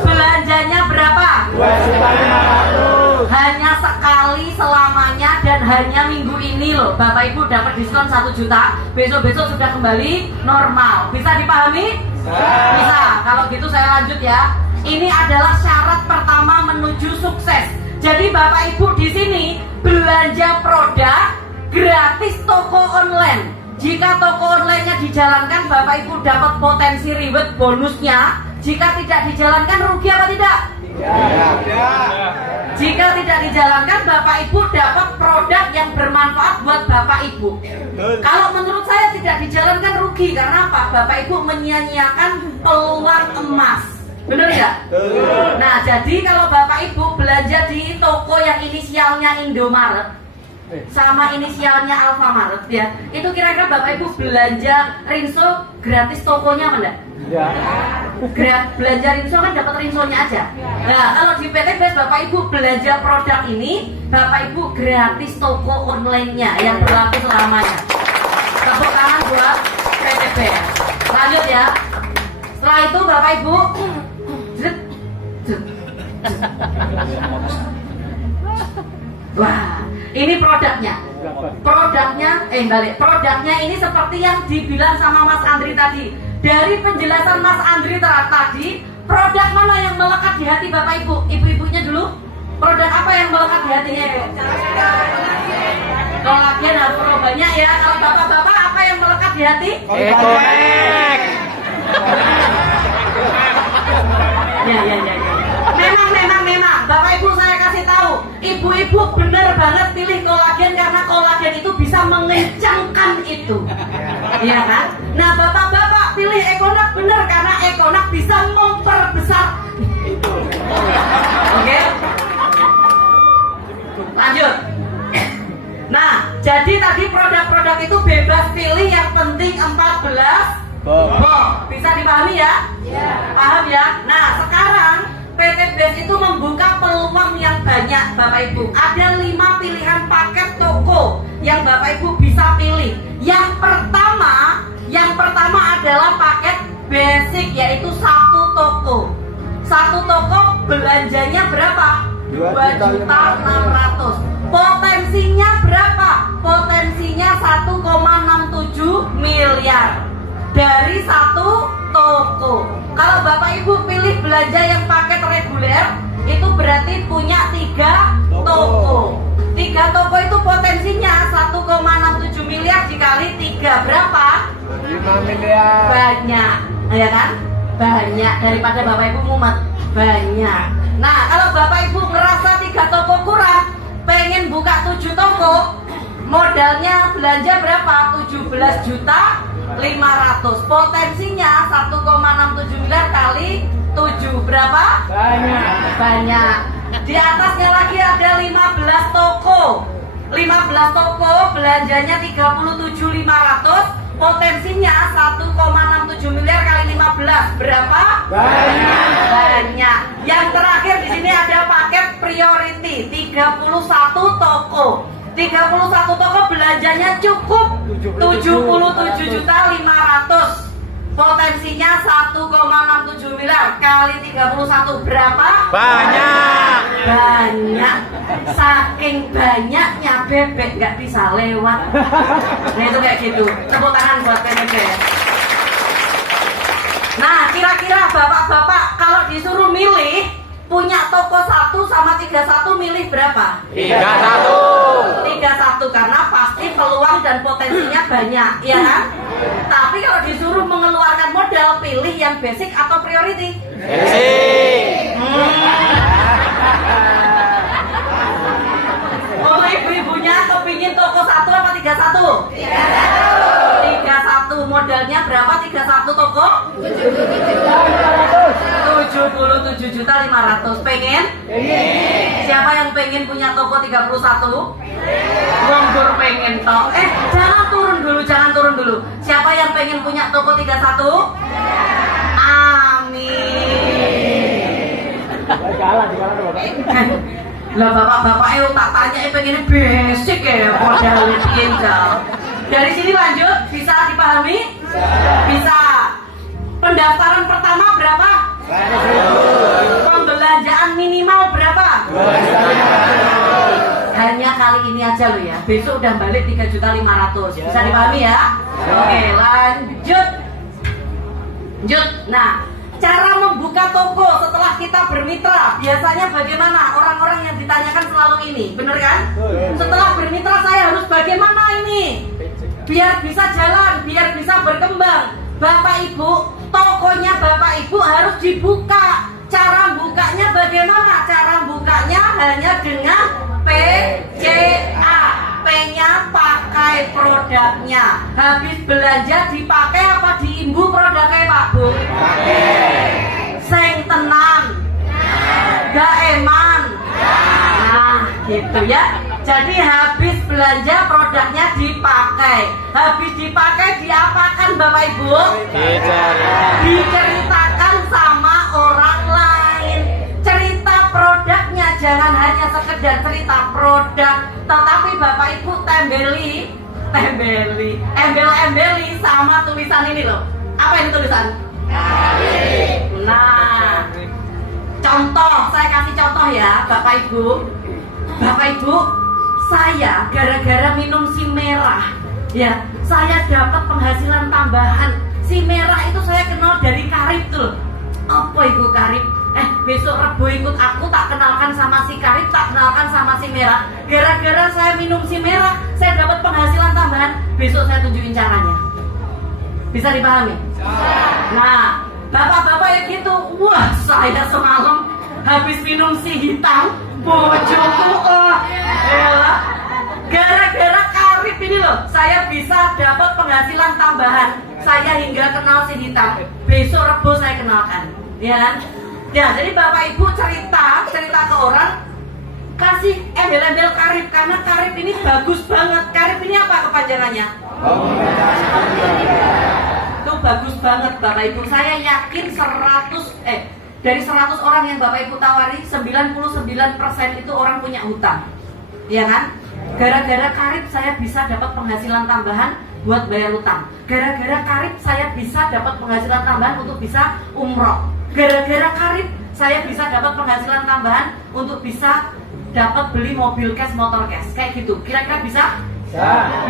100. Belanjanya berapa? 2.500.000. Hanya sekali selamanya dan hanya minggu ini loh. Bapak Ibu dapat diskon 1 juta. Besok-besok sudah kembali normal. Bisa dipahami? Bisa. Kalau gitu saya lanjut ya. Ini adalah syarat pertama menuju sukses. Jadi Bapak Ibu di sini belanja produk gratis toko online. Jika toko online-nya dijalankan, Bapak Ibu dapat potensi reward bonusnya. Jika tidak dijalankan, rugi apa tidak? Tidak. Jika tidak dijalankan, Bapak Ibu dapat produk yang bermanfaat buat Bapak Ibu. Kalau menurut saya tidak dijalankan, rugi. Karena apa? Bapak Ibu menyia-nyiakan peluang emas. Benar ya? Nah, jadi kalau Bapak Ibu belanja di toko yang inisialnya Indomaret sama inisialnya Alfamaret ya, itu kira-kira Bapak Ibu belanja Rinso gratis tokonya apa enggak? Belanja Rinso kan dapat Rinsonya aja. Nah, kalau di PT Best Bapak Ibu belanja produk ini, Bapak Ibu gratis toko online-nya yang berlaku selamanya. Tepuk tangan buat PT Best. Lanjut ya. Setelah itu Bapak Ibu wah, ini produknya. Produknya ini seperti yang dibilang sama Mas Andri tadi. Dari penjelasan Mas Andri tadi, produk mana yang melekat di hati Bapak Ibu? Ibu-ibunya dulu. Produk apa yang melekat di hatinya Ibu? Kolagen harus perlu banyak ya. Kalau bapak-bapak apa yang melekat di hati? Ekonek. Ya. Memang. Bapak Ibu saya kasih tahu, ibu-ibu benar banget pilih kolagen karena kolagen itu bisa mengencangkan itu. Iya kan? Nah, bapak-bapak pilih Ekonak benar karena Ekonak bisa memperbesar itu. Oke? Lanjut. Nah, jadi tadi produk-produk itu bebas pilih, yang penting 14 box. Bisa dipahami ya? Paham ya? Nah, sekarang PT Best itu membuka peluang Bapak Ibu, ada 5 pilihan paket toko yang Bapak Ibu bisa pilih. Yang pertama adalah paket basic, yaitu 1 toko. 1 toko belanjanya berapa? 2.600.000. Potensinya berapa? Potensinya 1,67 miliar dari 1 toko. Kalau Bapak Ibu pilih belanja yang paket reguler, itu berarti punya 3 toko. 3 toko itu potensinya 1,67 miliar dikali 3 berapa? 5 miliar. Banyak, ya kan? Banyak daripada Bapak Ibu mumet. Banyak. Nah, kalau Bapak Ibu ngerasa 3 toko kurang, pengen buka 7 toko, modalnya belanja berapa? 17.500.000. Potensinya 1,67 miliar kali 7 berapa? Banyak. Di atasnya lagi ada 15 toko. 15 toko belanjanya 37.500. Potensinya 1,67 miliar kali 15 berapa? Banyak. Yang terakhir di sini ada paket priority 31 toko. 31 toko belanjanya cukup 77.500.000. Potensinya 1,67 miliar kali 31 berapa? Banyak. Saking banyaknya bebek nggak bisa lewat. Nah itu kayak gitu. Tepuk tangan buat bebek. Nah kira-kira bapak-bapak kalau disuruh milih punya toko 1 sama 31 milih berapa? 31 karena pasti peluang dan potensinya banyak, ya kan? Tapi kalau disuruh mengeluarkan modal, pilih yang basic atau priority? Basic. Oh ibu-ibunya kepingin toko 1 apa 31? 31. Modalnya berapa 31 toko? 77.500. Pengen? Siapa yang pengen punya toko 31? Wonggur pengen toh. Jangan turun dulu. Siapa yang pengen punya toko 31? Amin. Lah bapak-bapak tak tanya pengennya basic ya modalnya pinjal. Dari sini lanjut, bisa dipahami? Bisa. Pendaftaran pertama berapa? Pembelanjaan minimal berapa? Hanya kali ini aja loh ya. Besok udah balik 3.500.000. Bisa dipahami ya? Oke, lanjut. Nah, cara membuka toko setelah kita bermitra biasanya bagaimana? Orang-orang yang ditanyakan selalu ini, bener kan? Setelah bermitra saya harus bagaimana ini? Biar bisa jalan, biar bisa berkembang. Bapak Ibu, tokonya Bapak Ibu harus dibuka. Cara bukanya bagaimana? Cara bukanya hanya dengan PCA. P-nya pakai produknya. Habis belanja dipakai apa diimbu produknya Pak Bu? Sing tenang, gak eman. Nah gitu ya. Jadi habis belanja produknya dipakai. Habis dipakai diapakan Bapak Ibu? Diceritakan sama orang lain. Cerita produknya jangan hanya sekedar cerita produk, tetapi Bapak Ibu embel-embeli sama tulisan ini loh. Apa ini tulisan? Nah, contoh, saya kasih contoh ya Bapak Ibu, saya gara-gara minum si merah, ya, saya dapat penghasilan tambahan. Si merah itu saya kenal dari Karib tuh. Apa itu Karib? Besok Rebo ikut aku, tak kenalkan sama si Karib, tak kenalkan sama si merah. Gara-gara saya minum si merah, saya dapat penghasilan tambahan. Besok saya tunjukin caranya. Bisa dipahami? Nah, bapak-bapak ya gitu. Wah, saya semalam habis minum si hitam, bojoku, gara-gara Karib ini loh, saya bisa dapat penghasilan tambahan. Saya hingga kenal si hitam. Besok Rebo saya kenalkan, ya. Ya, jadi Bapak Ibu cerita ke orang, kasih embel-embel Karib karena Karib ini bagus banget. Karib ini apa kepanjangannya? Itu bagus banget Bapak Ibu. Saya yakin dari 100 orang yang Bapak Ibu tawari, 99% itu orang punya hutang. Iya kan? Gara-gara karib saya bisa dapat penghasilan tambahan buat bayar hutang. Gara-gara karib saya bisa dapat penghasilan tambahan untuk bisa umroh. Gara-gara karib saya bisa dapat penghasilan tambahan untuk bisa dapat beli mobil cash, motor cash. Kayak gitu. Kira-kira bisa?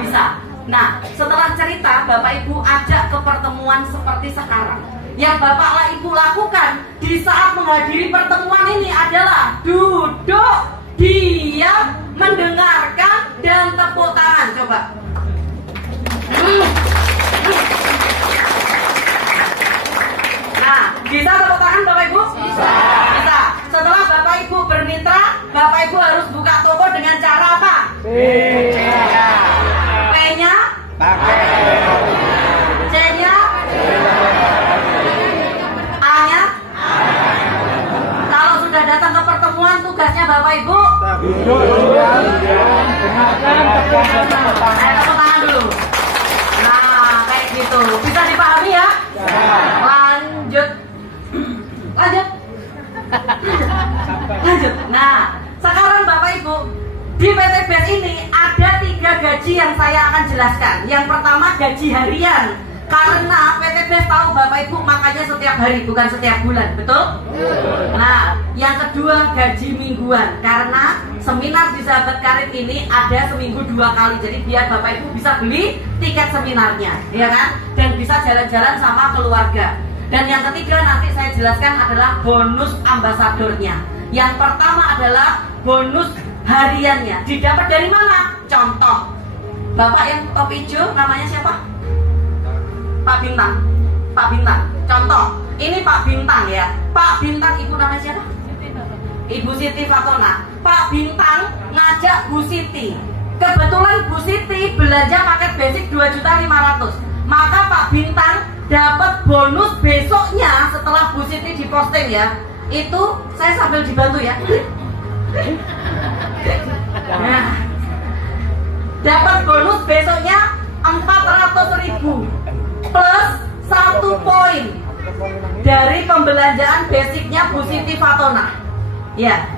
Bisa. Nah, setelah cerita, Bapak Ibu ajak ke pertemuan seperti sekarang. Yang Bapak Ibu lakukan di saat menghadiri pertemuan ini adalah duduk, diam, mendengarkan, dan tepuk tangan. Coba. Nah, bisa tepuk tangan Bapak Ibu? Bisa. Bisa. Setelah Bapak Ibu bermitra, Bapak Ibu harus buka toko dengan cara apa? P-nya? C-nya? A-nya? Kalau sudah datang ke pertemuan, tugasnya Bapak Ibu? Saya tepuk tangan dulu. Nah, kayak gitu. Bisa dipahami ya? Lanjut. Lanjut. Lanjut. Nah, sekarang Bapak Ibu, di PT BES ini ada 3 gaji yang saya akan jelaskan. Yang pertama gaji harian. Karena PT BES tahu Bapak Ibu makanya setiap hari, bukan setiap bulan, betul? Nah, yang kedua gaji mingguan. Karena seminar di Sahabat Karib ini ada seminggu 2 kali. Jadi biar Bapak Ibu bisa beli tiket seminarnya, ya kan? Dan bisa jalan-jalan sama keluarga. Dan yang ketiga nanti saya jelaskan adalah bonus ambasadornya. Yang pertama adalah bonus hariannya. Didapat dari mana? Contoh, Bapak yang top hijau namanya siapa? Pak Bintang. Pak Bintang. Contoh, ini Pak Bintang ya. Pak Bintang, ibu namanya siapa? Ibu Siti Fatona. Pak Bintang ngajak Bu Siti. Kebetulan Bu Siti belanja paket basic 2.500.000. Maka Pak Bintang dapat bonus besoknya setelah Bu Siti diposting ya. Itu saya sambil dibantu ya. Nah, dapat bonus besoknya 400.000 plus 1 poin dari pembelanjaan basicnya Bu Siti Fatona. Ya,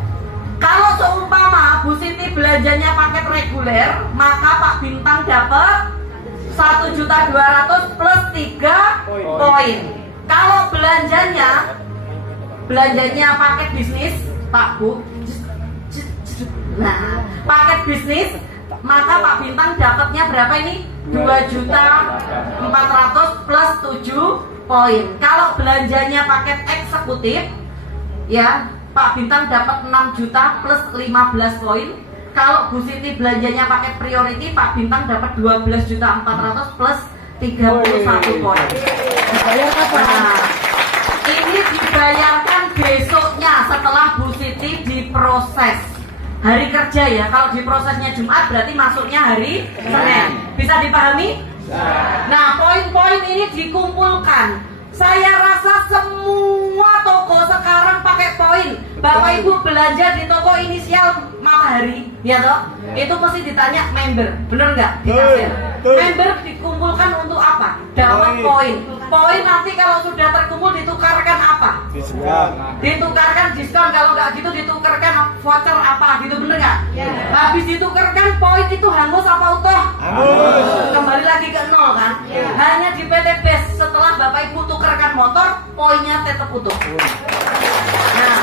kalau seumpama Bu Siti belanjanya paket reguler, maka Pak Bintang dapat 1.200.000 plus 3 poin. Kalau belanjanya paket bisnis, Pak Bu, nah paket bisnis, maka Pak Bintang dapatnya berapa ini? 2.400.000 plus 7 poin. Kalau belanjanya paket eksekutif, ya Pak Bintang dapat 6 juta plus 15 poin. Kalau Bu Siti belanjanya paket priority, Pak Bintang dapat 12.400.000 plus 31 poin. Nah, ini dibayarkan besoknya setelah Bu Siti diproses. Hari kerja ya, kalau diprosesnya Jumat berarti masuknya hari Senin. Bisa dipahami? Nah, poin-poin ini dikumpulkan. Saya rasa semua toko sekarang pakai poin. Bapak Ibu belanja di toko inisial Matahari, ya toh? Itu mesti ditanya member, bener nggak? Di kasir. Member dikumpulkan untuk apa? Dapat poin. Poin nanti kalau sudah terkumpul ditukarkan apa? Ditukarkan diskon. Kalau nggak gitu ditukarkan voucher apa? Gitu bener nggak? Habis ditukarkan poin itu hangus apa utuh? Kembali lagi ke 0 kan? Hanya di PT BES setelah Bapak Ibu tukarkan motor, poinnya tetap utuh. Nah,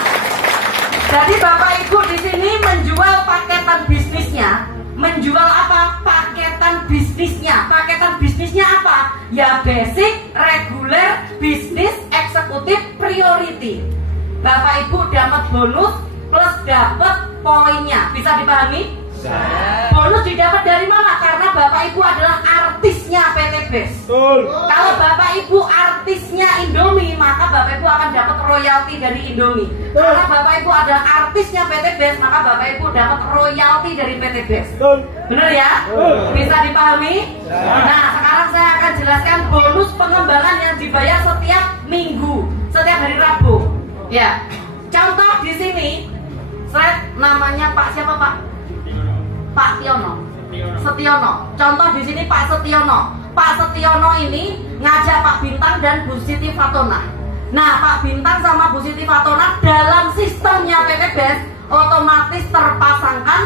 jadi Bapak Ibu di sini menjual paketan bisnisnya. Menjual apa? Paketan bisnisnya. Paketan bisnisnya apa? Ya basic, reguler, bisnis, eksekutif, priority. Bapak Ibu dapat bonus plus dapat poinnya. Bisa dipahami? Bonus didapat dari mana? Karena Bapak Ibu adalah artisnya PT BES. Kalau Bapak Ibu artisnya Indomie, maka Bapak Ibu akan dapat royalti dari Indomie. Karena Bapak Ibu adalah artisnya PT BES, maka Bapak Ibu dapat royalti dari PT BES. Bener ya? Bisa dipahami? Nah, sekarang saya akan jelaskan bonus pengembangan yang dibayar setiap minggu, setiap hari Rabu. Ya, contoh di sini, slide namanya Pak siapa Pak? Pak Setiono. Contoh di sini Pak Setiono. Pak Setiono ini ngajak Pak Bintang dan Bu Siti Fatona. Nah, Pak Bintang sama Bu Siti Fatona dalam sistemnya PTBES otomatis terpasangkan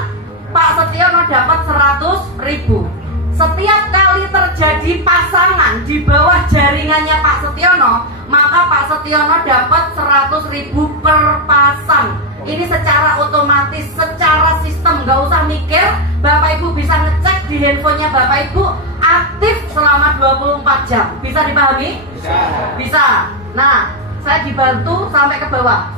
Pak Setiono dapat 100.000. Setiap kali terjadi pasangan di bawah jaringannya Pak Setiono, maka Pak Setiono dapat 100.000 per pasang. Ini secara otomatis, secara sistem, nggak usah mikir. Bapak Ibu bisa ngecek di handphonenya Bapak Ibu aktif selama 24 jam. Bisa dipahami? Bisa. Nah, saya dibantu sampai ke bawah.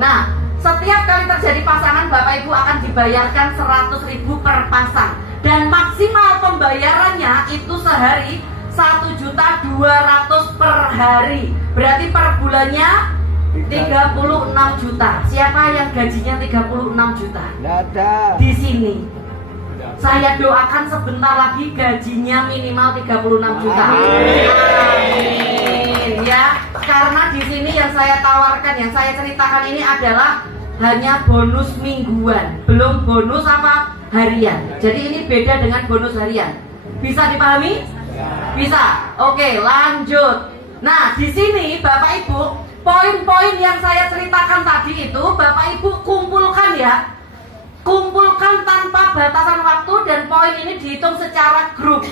Nah, setiap kali terjadi pasangan Bapak Ibu akan dibayarkan 100.000 per pasang. Dan maksimal pembayarannya itu sehari 1.200.000 per hari. Berarti per bulannya 36 juta. Siapa yang gajinya 36 juta? Di sini. Saya doakan sebentar lagi gajinya minimal 36 juta. Amin. Ya, karena di sini yang saya tawarkan, yang saya ceritakan ini adalah hanya bonus mingguan, belum bonus apa harian. Jadi ini beda dengan bonus harian. Bisa dipahami? Bisa. Oke, lanjut. Nah, di sini Bapak Ibu, poin-poin yang saya ceritakan tadi itu Bapak Ibu kumpulkan ya. Kumpulkan tanpa batasan waktu, dan poin ini dihitung secara grup,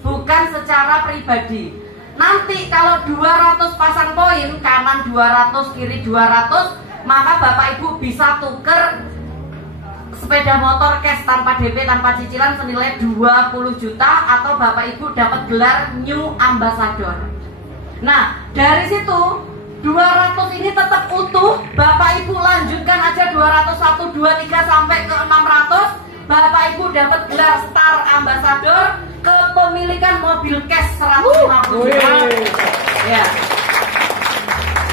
bukan secara pribadi. Nanti kalau 200 pasang poin, kanan 200, kiri 200, maka Bapak Ibu bisa tuker sepeda motor cash tanpa DP, tanpa cicilan senilai 20 juta, atau Bapak Ibu dapat gelar New Ambassador. Nah, dari situ 200 ini tetap utuh, Bapak Ibu lanjutkan aja 201, 23 sampai ke 600, Bapak Ibu dapat gelar Star Ambassador, kepemilikan mobil cash 150 juta. Ya.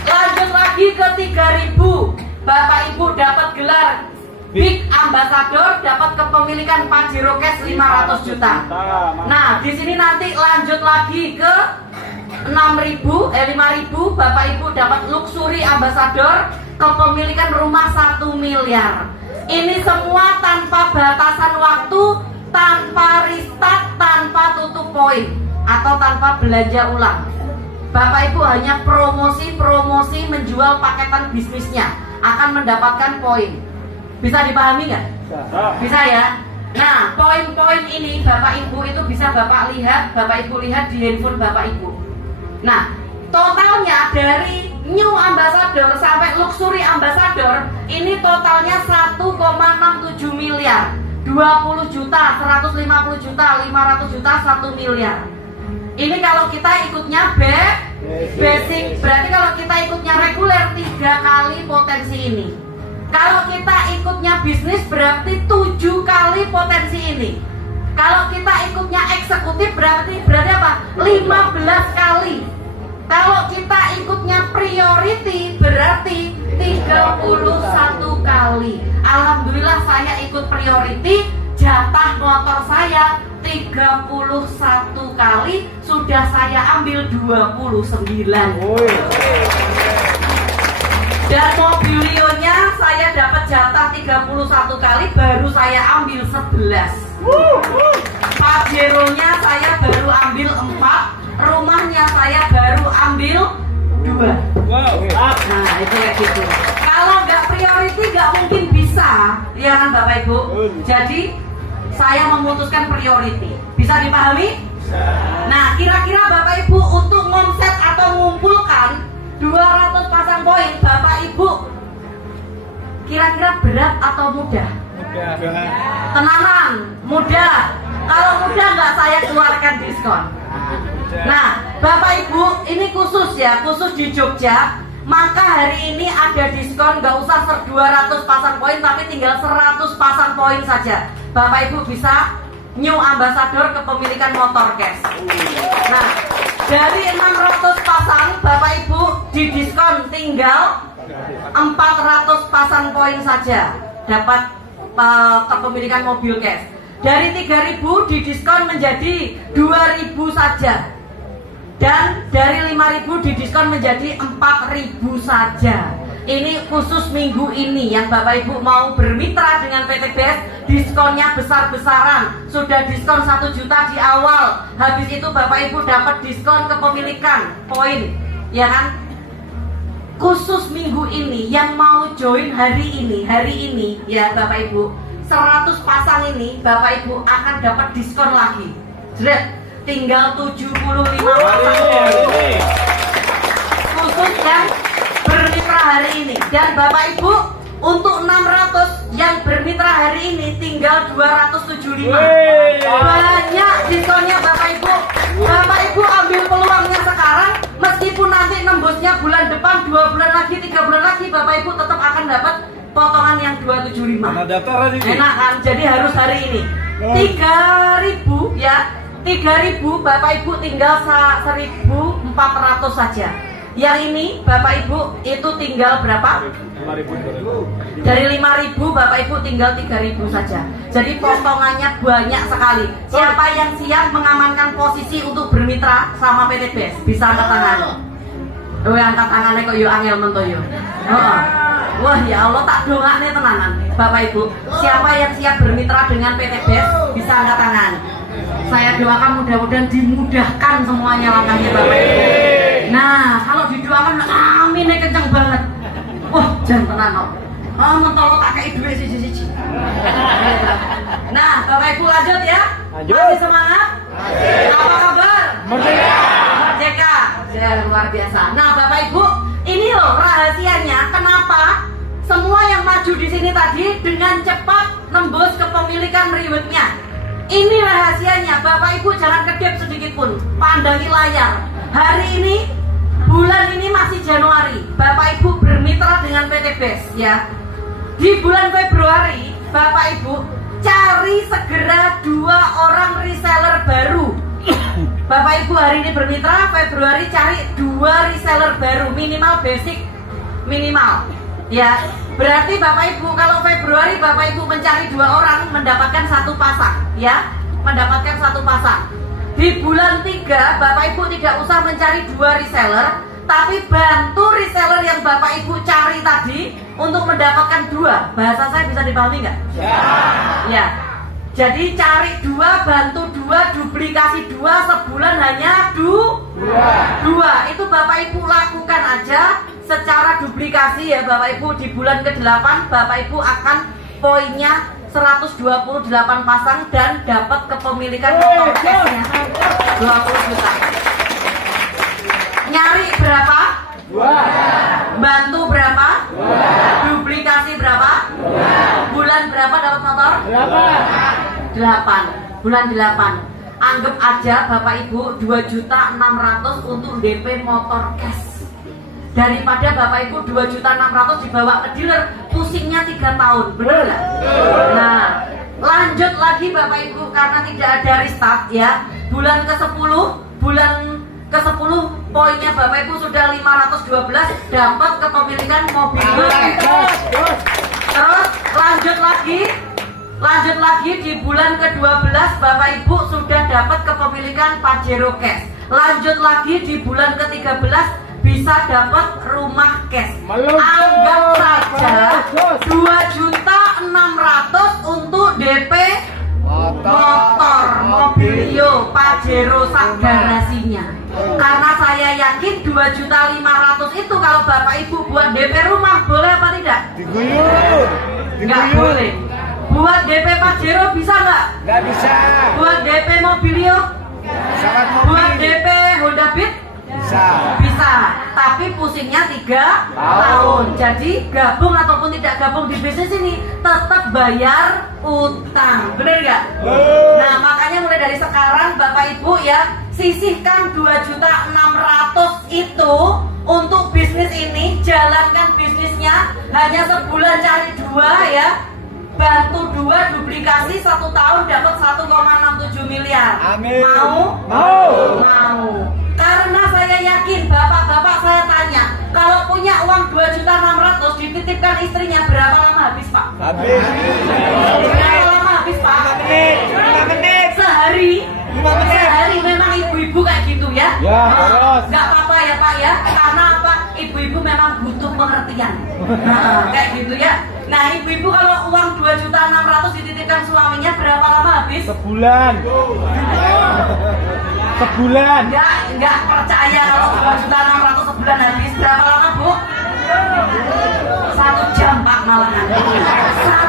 Lanjut lagi ke 3000, Bapak Ibu dapat gelar Big Ambassador, dapat kepemilikan Pajero cash 500 juta. Nah, di sini nanti lanjut lagi ke 5.000, Bapak Ibu dapat Luxury Ambassador, kepemilikan rumah 1 miliar. Ini semua tanpa batasan waktu, tanpa restart, tanpa tutup poin, atau tanpa belanja ulang. Bapak Ibu hanya promosi menjual paketan bisnisnya, akan mendapatkan poin. Bisa dipahami nggak? Bisa ya? Nah, poin-poin ini Bapak Ibu itu bisa Bapak Ibu lihat di handphone Bapak Ibu. Nah, totalnya dari New Ambassador sampai Luxury Ambassador ini totalnya 1,67 miliar, 20 juta, 150 juta, 500 juta, 1 miliar. Ini kalau kita ikutnya basic, berarti kalau kita ikutnya reguler 3 kali potensi ini. Kalau kita ikutnya bisnis berarti 7 kali potensi ini. Kalau kita ikutnya eksekutif berarti apa? 15 kali. Kalau kita ikutnya priority berarti 31 kali. Alhamdulillah saya ikut priority, jatah motor saya 31 kali, sudah saya ambil 29. Dan mobilionya saya dapat jatah 31 kali, baru saya ambil 11. Pajero-nya saya baru ambil 4, rumahnya saya baru ambil 2. Nah, itu kayak gitu. Kalau nggak priority nggak mungkin bisa, ya kan Bapak Ibu? Jadi saya memutuskan priority. Bisa dipahami? Nah, kira-kira Bapak Ibu untuk ngomset atau mengumpulkan 200 pasang poin, Bapak Ibu kira-kira berat atau mudah? Tenanan, mudah. Kalau mudah nggak saya keluarkan diskon. Nah, Bapak Ibu ini khusus ya, khusus di Jogja. Maka hari ini ada diskon, nggak usah 200 pasang poin, tapi tinggal 100 pasang poin saja. Bapak Ibu bisa New Ambassador kepemilikan motor cash. Nah, dari 600 pasang Bapak Ibu didiskon tinggal 400 pasang poin saja dapat kepemilikan mobil cash. Dari 3.000 didiskon menjadi 2.000 saja. Dan dari 5.000 didiskon menjadi 4.000 saja. Ini khusus minggu ini yang Bapak Ibu mau bermitra dengan PT BES, diskonnya besar-besaran. Sudah diskon 1 juta di awal. Habis itu Bapak Ibu dapat diskon kepemilikan poin, ya kan? Khusus minggu ini yang mau join hari ini ya Bapak Ibu, 100 pasang ini Bapak Ibu akan dapat diskon lagi. Jret, tinggal 75 pasang. Khusus yang bermitra hari ini. Dan Bapak Ibu untuk 600 yang bermitra hari ini tinggal 275. Banyak diskonnya Bapak Ibu. Bapak Ibu ambil peluangnya sekarang, meskipun nanti nembusnya bulan depan, 2 bulan lagi, 3 bulan lagi, Bapak Ibu tetap akan dapat potongan yang 275. Enak kan? Jadi harus hari ini. 3.000 ya. 3.000 Bapak Ibu tinggal 1.400 saja. Yang ini Bapak Ibu itu tinggal berapa? 5.000. Dari 5.000 Bapak Ibu tinggal 3.000 saja. Jadi potongannya banyak sekali. Siapa yang siap mengamankan posisi untuk bermitra sama PT BES? Bisa angkat tangan. Angkat tangannya kok yo angel mentoyo. Wah ya Allah, tak dongakne tenanan. Bapak Ibu, siapa yang siap bermitra dengan PT BES bisa angkat tangan. Saya doakan mudah-mudahan dimudahkan semuanya langkahnya Bapak Ibu. Nah, kalau didoakan amin kenceng banget. Wah, jangan tenan kok. Mentolo tak kayak duit siji-siji. Nah, Bapak Ibu lanjut ya. Masih semangat? Apa kabar? Merdeka. Merdeka. Ya, luar biasa. Nah, Bapak Ibu, ini loh rahasianya kenapa semua yang maju di sini tadi dengan cepat nembus kepemilikan rewardnya. Ini rahasianya. Bapak Ibu jangan kedip sedikit pun. Pandangi layar. Hari ini, bulan ini masih Januari, Bapak Ibu bermitra dengan PT BES ya. Di bulan Februari, Bapak Ibu cari segera 2 orang reseller baru. Bapak Ibu hari ini bermitra, Februari cari 2 reseller baru, minimal basic, minimal ya. Berarti Bapak Ibu kalau Februari Bapak Ibu mencari 2 orang mendapatkan 1 pasang ya, mendapatkan 1 pasang. Di bulan 3 Bapak Ibu tidak usah mencari 2 reseller, tapi bantu reseller yang Bapak Ibu cari tadi untuk mendapatkan 2. Bahasa saya bisa dipahami nggak? Ya. Jadi cari 2, bantu 2, duplikasi 2, sebulan hanya 2. Itu Bapak Ibu lakukan aja secara duplikasi ya Bapak Ibu. Di bulan ke-8 Bapak Ibu akan poinnya 128 pasang dan dapat kepemilikan motor cashnya 20 juta. Nyari berapa? 2. Bantu berapa? 2. Duplikasi berapa? 2. Bulan berapa dapat motor? 8. Bulan 8. Anggap aja Bapak Ibu 2.600.000 untuk DP motor cash. Daripada Bapak Ibu 2.600.000 dibawa ke dealer, pusingnya 3 tahun, bener nggak? Nah, lanjut lagi Bapak Ibu karena tidak ada restart ya. Bulan ke-10 poinnya Bapak Ibu sudah 512, dapat kepemilikan mobil. Terus lanjut lagi di bulan ke-12 Bapak Ibu sudah dapat kepemilikan Pajero cash. Lanjut lagi di bulan ke-13 bisa dapat rumah cash. Anggap saja 2.600.000 untuk DP motor Mobilio Pajero sak garasinya. Karena saya yakin 2.500.000 itu kalau Bapak Ibu buat DP rumah boleh apa tidak? Nggak boleh. Buat DP Pajero bisa nggak? Nggak bisa. Buat DP Mobilio? Buat DP Honda Beat? Bisa, tapi pusingnya 3 tahun. Jadi gabung ataupun tidak gabung di bisnis ini tetap bayar utang, bener nggak? Nah makanya mulai dari sekarang Bapak Ibu ya sisihkan 2.600.000 itu untuk bisnis ini. Jalankan bisnisnya hanya sebulan cari 2 ya. Bantu 2 duplikasi 1 tahun dapat 1,67 miliar. Amin. Mau. Karena saya yakin bapak-bapak saya tanya, kalau punya uang 2.600.000 dititipkan istrinya berapa lama habis Pak? Berapa lama habis Pak? 5 menit. Sehari. 5 menit. Sehari memang ibu-ibu kayak gitu ya. Nggak apa-apa ya Pak ya. Karena apa? Ibu-ibu ibu-ibu memang butuh pengertian. Nah, kayak gitu ya. Nah, ibu-ibu kalau uang 2.600.000 dititipkan suaminya berapa lama habis? Sebulan. Sebulan. Enggak percaya kalau 2.600.000 sebulan habis. Berapa lama, Bu? 1 jam, Pak, malahan.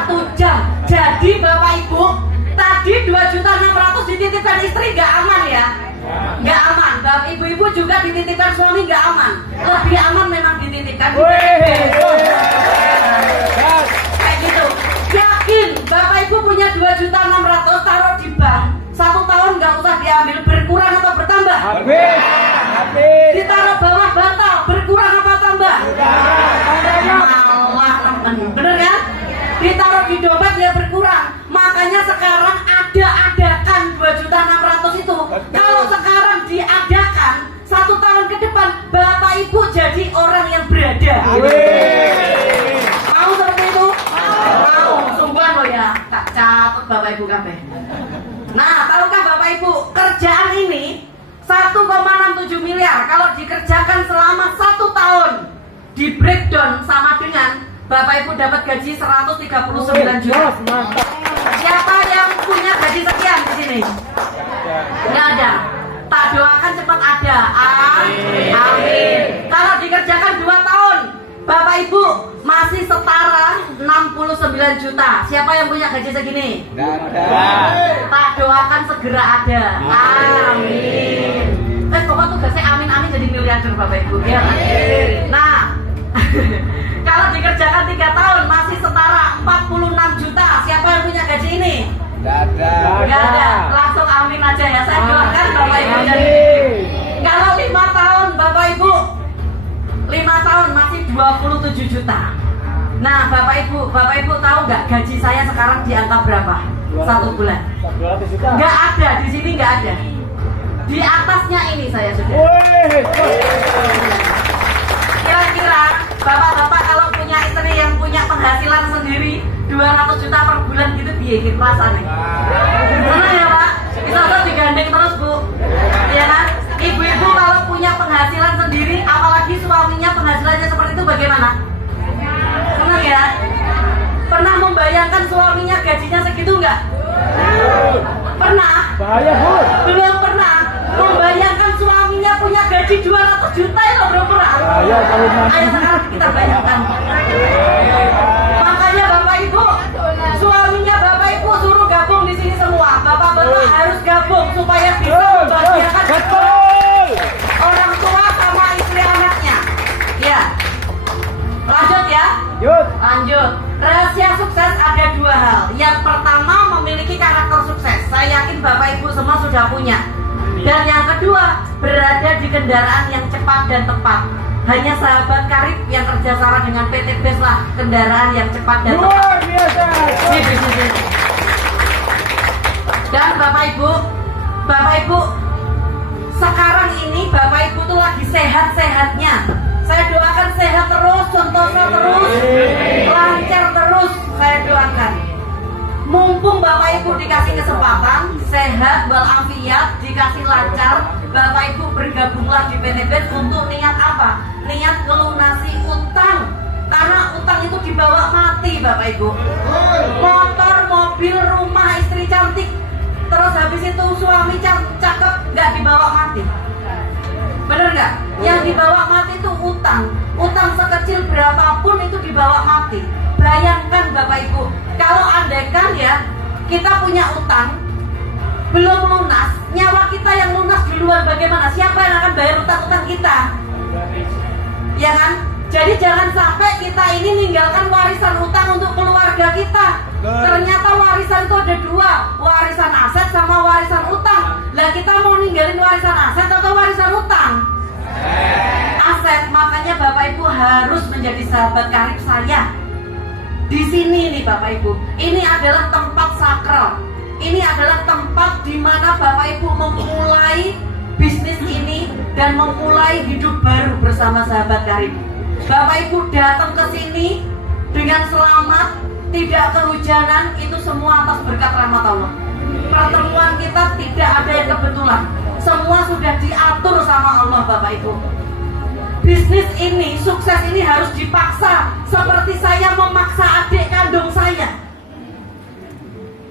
1 jam. Jadi Bapak Ibu, tadi 2.600.000 dititipkan istri nggak aman ya? Nggak aman. Bapak Ibu-ibu juga dititipkan suami nggak aman. Lebih aman memang dititipkan. Kayak gitu. Yakin Bapak Ibu punya 2.600.000 taruh di bank 1 tahun nggak usah diambil, berkurang atau bertambah? Habis. Ditaruh bawah bantal, berkurang apa tambah? Malah temen, bener kan? Ditaruh di dompet ya berkurang. Makanya sekarang adakan 2.600.000 itu. Kalau sekarang diadakan 1 tahun ke depan, Bapak Ibu jadi orang yang berada. Mau seperti itu? Mau, sungguhan loh ya. Tak catat Bapak Ibu kabeh. Nah, tahukah Bapak Ibu, kerjaan ini 1,67 miliar kalau dikerjakan selama 1 tahun, di breakdown sama dengan Bapak Ibu dapat gaji 139 juta. Siapa yang punya gaji sekian di sini? Nggak ada. Tak doakan cepat ada. Amin. Kalau dikerjakan 2 tahun, Bapak Ibu masih setara 69 juta. Siapa yang punya gaji segini? Nggak ada. Tak doakan segera ada. Amin. Pokoknya tugasnya amin-amin jadi miliarder Bapak Ibu. Ya. Nah, kalau dikerjakan 3 tahun masih setara 46 juta. Siapa yang punya gaji ini? Nggak ada. Nggak ada. Langsung amin aja ya. Saya doakan Bapak Ibu. Kalau 5 tahun Bapak Ibu, 5 tahun masih 27 juta. Nah, Bapak Ibu tahu nggak gaji saya sekarang di angka berapa? 1 bulan? 200 juta. Nggak ada, di sini nggak ada. Di atasnya ini saya sudah. Kira-kira bapak-bapak kalau punya istri yang punya penghasilan sendiri 200 juta per bulan gitu biaya rasanya. Benar ya Pak? Bisa digandeng terus Bu. Ya kan? Ibu-ibu kalau punya penghasilan sendiri, apalagi suaminya penghasilannya seperti itu bagaimana? Senang ya? Pernah membayangkan suaminya gajinya segitu enggak? Pernah? Bahaya Bu. Belum pernah. Membayangkan suaminya punya gaji 200 juta itu belum pernah. Bahaya kalau Ayo sekarang kita bayangkan. Makanya Bapak Ibu, suaminya Bapak Ibu suruh gabung di sini semua. Bapak-bapak harus gabung supaya bisa membahagiakan orang tua sama istri anaknya. Ya. Lanjut ya. Lanjut. Rahasia sukses ada 2 hal. Yang pertama memiliki karakter sukses. Saya yakin Bapak Ibu semua sudah punya. Dan yang kedua, berada di kendaraan yang cepat dan tepat. Hanya sahabat karib yang kerjasama dengan PT BES lah kendaraan yang cepat dan tepat. Luar biasa. Dan Bapak Ibu, sekarang ini Bapak Ibu tuh lagi sehat-sehatnya. Saya doakan sehat terus, sentosa terus, lancar terus. Saya doakan. Mumpung Bapak Ibu dikasih kesempatan, sehat walafiat, dikasih lancar, Bapak Ibu bergabunglah di PT BES untuk niat apa? Niat melunasi utang. Karena utang itu dibawa mati Bapak Ibu. Motor, mobil, rumah, istri cantik, terus habis itu suami cakep, nggak dibawa mati. Bener nggak? Yang dibawa mati itu utang. Utang sekecil berapapun itu dibawa mati. Bayangkan Bapak Ibu, kalau andaikan ya kita punya utang belum lunas, nyawa kita yang lunas duluan, bagaimana? Siapa yang akan bayar utang-utang kita? Ya kan? Jadi jangan sampai kita ini ninggalkan warisan utang untuk keluarga kita. Ternyata warisan itu ada 2, warisan aset sama warisan utang. Lah kita mau ninggalin warisan aset atau warisan utang? Aset. Makanya Bapak Ibu harus menjadi sahabat karib saya. Di sini nih Bapak Ibu, ini adalah tempat sakral. Ini adalah tempat di mana Bapak Ibu memulai bisnis ini dan memulai hidup baru bersama sahabat karib. Bapak Ibu datang ke sini dengan selamat, tidak kehujanan, itu semua atas berkat rahmat Allah. Pertemuan kita tidak ada yang kebetulan, semua sudah diatur sama Allah Bapak Ibu. bisnis ini, sukses ini harus dipaksa, seperti saya memaksa adik kandung saya.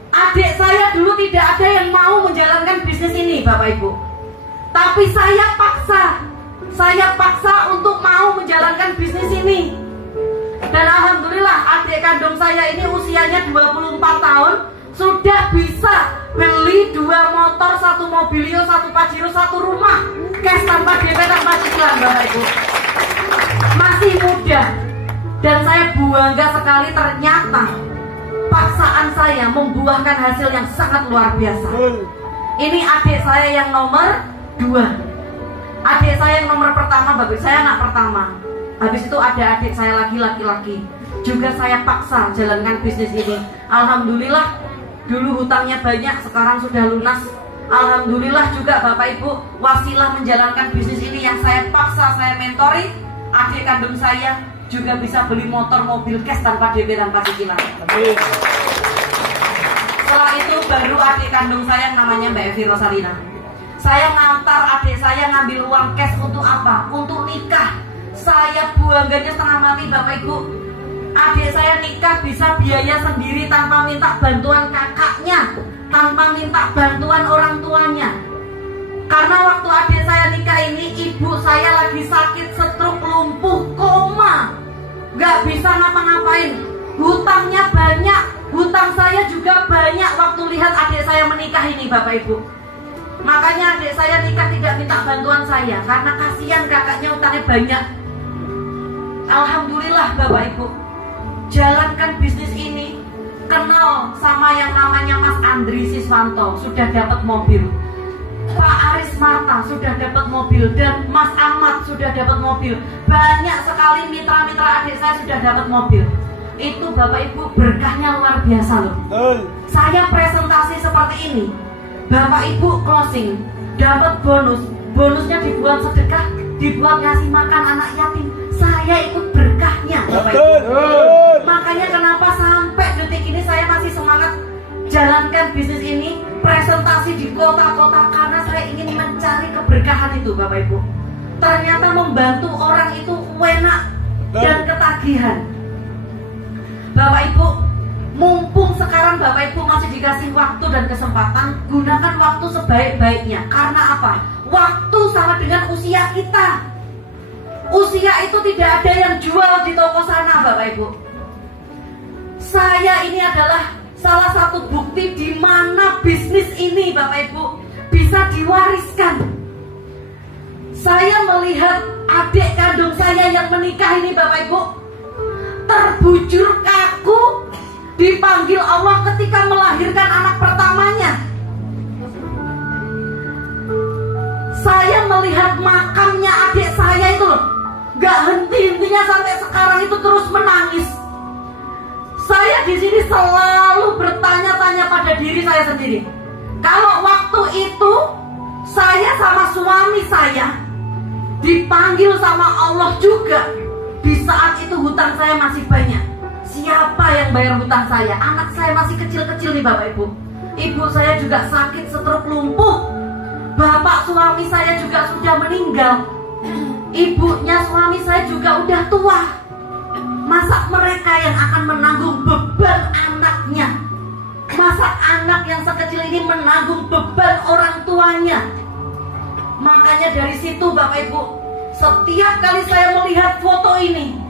Adik saya dulu tidak ada yang mau menjalankan bisnis ini, Bapak Ibu. Tapi saya paksa untuk mau menjalankan bisnis ini. Dan alhamdulillah adik kandung saya ini usianya 24 tahun sudah bisa beli 2 motor, 1 mobilio, 1 pajero, 1 rumah, cash tanpa DP, tanpa cicilan, Bapak Ibu. Masih muda. Dan saya bangga sekali, ternyata paksaan saya membuahkan hasil yang sangat luar biasa. Ini adik saya yang nomor 2. Adik saya yang nomor pertama, Bapak. Saya anak pertama. Habis itu ada adik saya lagi, laki-laki. Juga saya paksa jalankan bisnis ini. Alhamdulillah, dulu hutangnya banyak, sekarang sudah lunas. Alhamdulillah juga Bapak Ibu, wasilah menjalankan bisnis ini yang saya paksa, saya mentori. Adik kandung saya juga bisa beli motor, mobil cash tanpa DP, tanpa cicilan. Setelah itu baru adik kandung saya namanya Mbak Evi Rosalina. Saya ngantar adik saya ngambil uang cash untuk apa? Untuk nikah. Saya bangganya setengah mati, Bapak Ibu. Adik saya nikah bisa biaya sendiri tanpa minta bantuan kakaknya, tanpa minta bantuan orang tuanya. Karena waktu adik saya nikah ini, ibu saya lagi sakit stroke, lumpuh, koma, gak bisa ngapa-ngapain. Hutangnya banyak, hutang saya juga banyak waktu lihat adik saya menikah ini, Bapak Ibu. Makanya adik saya nikah tidak minta bantuan saya, karena kasihan kakaknya utangnya banyak. Alhamdulillah Bapak Ibu, jalankan bisnis ini, kenal sama yang namanya Mas Andri Siswanto, sudah dapat mobil. Pak Aris Marta sudah dapat mobil, dan Mas Ahmad sudah dapat mobil. Banyak sekali mitra-mitra adik saya sudah dapat mobil. Itu Bapak Ibu berkahnya luar biasa loh. Saya presentasi seperti ini, Bapak Ibu closing, dapat bonus. Bonusnya dibuat sedekah, dibuat ngasih makan anak yatim. Saya ikut berkahnya, Bapak Ibu. Makanya kenapa sampai detik ini saya masih semangat jalankan bisnis ini, presentasi di kota-kota, karena saya ingin mencari keberkahan itu, Bapak Ibu. Ternyata membantu orang itu enak dan ketagihan. Bapak Ibu, mumpung sekarang Bapak Ibu masih dikasih waktu dan kesempatan, gunakan waktu sebaik-baiknya. Karena apa? Waktu sama dengan usia kita. Usia itu tidak ada yang jual di toko sana, Bapak Ibu. Saya ini adalah salah satu bukti di mana bisnis ini, Bapak Ibu, bisa diwariskan. Saya melihat adik kandung saya yang menikah ini, Bapak Ibu, terbujur kaku, dipanggil Allah ketika melahirkan anak pertamanya. Saya melihat makamnya adik saya itu loh, gak henti-hentinya sampai sekarang itu terus menangis. Saya di sini selalu bertanya-tanya pada diri saya sendiri. Kalau waktu itu saya sama suami saya dipanggil sama Allah juga, di saat itu hutang saya masih banyak. Siapa yang bayar hutang saya? Anak saya masih kecil-kecil nih, Bapak Ibu. Ibu saya juga sakit stroke, lumpuh. Bapak suami saya juga sudah meninggal. Ibunya suami saya juga udah tua. Masa mereka yang akan menanggung beban anaknya? Masa anak yang sekecil ini menanggung beban orang tuanya? Makanya dari situ, Bapak Ibu, setiap kali saya melihat foto ini,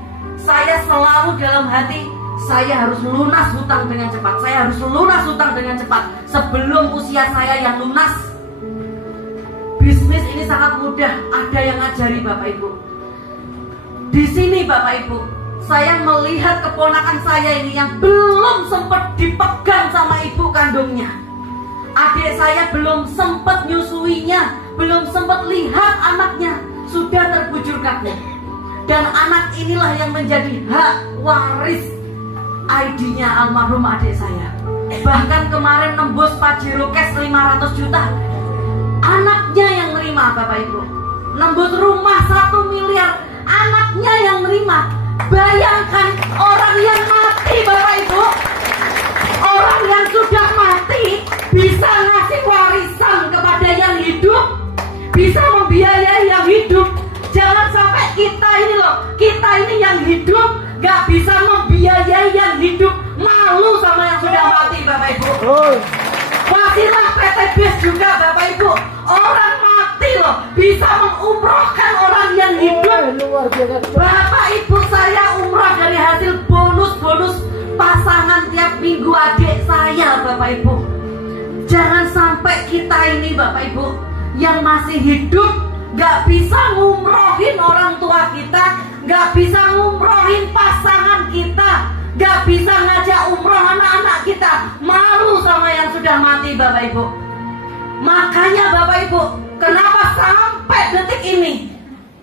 saya selalu dalam hati, saya harus lunas hutang dengan cepat. Saya harus lunas hutang dengan cepat sebelum usia saya yang lunas. Bisnis ini sangat mudah, ada yang ngajari, Bapak Ibu. Di sini, Bapak Ibu, saya melihat keponakan saya ini yang belum sempat dipegang sama ibu kandungnya. Adik saya belum sempat nyusuinya, belum sempat lihat anaknya, sudah terbujur kaku. Dan anak inilah yang menjadi hak waris ID-nya almarhum adik saya. Bahkan kemarin nembus Pajero cash 500 juta. Anaknya yang nerima, Bapak Ibu. Nembus rumah 1 miliar, anaknya yang nerima. Bayangkan orang yang mati, Bapak Ibu, orang yang sudah mati bisa ngasih warisan kepada yang hidup, bisa membiayai yang hidup. Jangan sampai kita bisa membiayai yang hidup, malu sama yang sudah mati, Bapak Ibu. Wasilah PT BIS juga, Bapak Ibu. Orang mati loh bisa mengumrohkan orang yang hidup. Bapak Ibu, saya umroh dari hasil bonus pasangan tiap minggu adik saya, Bapak Ibu. Jangan sampai kita ini, Bapak Ibu, yang masih hidup gak bisa ngumrohin orang tua kita, gak bisa ngumrohin pasangan kita, gak bisa ngajak umroh anak-anak kita. Malu sama yang sudah mati, Bapak Ibu. Makanya Bapak Ibu, kenapa sampai detik ini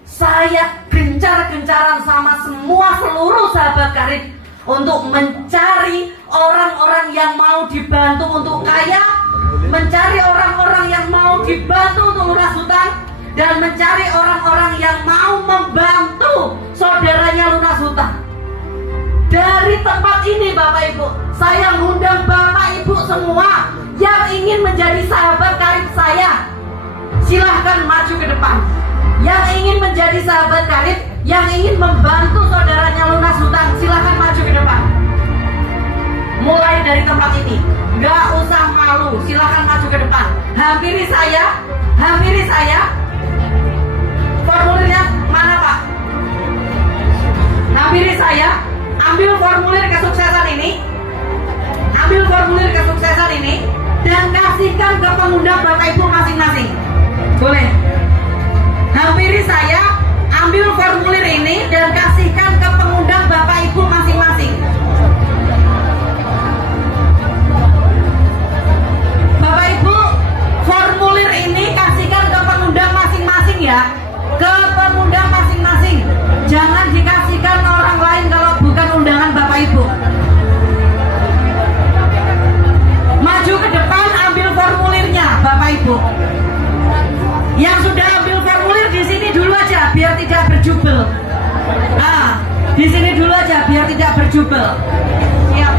saya gencar-gencaran sama semua seluruh sahabat karib untuk mencari orang-orang yang mau dibantu untuk kaya, mencari orang-orang yang mau dibantu untuk lunas hutang, dan mencari orang-orang yang mau membantu saudaranya lunas hutang. Dari tempat ini Bapak Ibu, saya mengundang Bapak Ibu semua yang ingin menjadi sahabat karib saya, silahkan maju ke depan. Yang ingin menjadi sahabat karib, yang ingin membantu saudaranya lunas hutang, silahkan maju ke depan. Mulai dari tempat ini, nggak usah malu, silahkan maju ke depan. Hampiri saya. Formulirnya mana Pak? Hampiri saya. Ambil formulir kesuksesan ini, dan kasihkan ke pengundang Bapak Ibu masing-masing. Boleh? Hampiri saya, ambil formulir ini dan kasihkan ke pengundang Bapak Ibu masing-masing. Bapak Ibu, formulir ini kasihkan ke pengundang masing-masing ya. Ke pengundang masing-masing. Jangan dikasihkan orang lain kalau bukan undangan Bapak Ibu. Maju ke depan, ambil formulirnya Bapak Ibu. Yang sudah ambil formulir di sini dulu aja biar tidak berjubel. Di sini dulu aja biar tidak berjubel. Siap.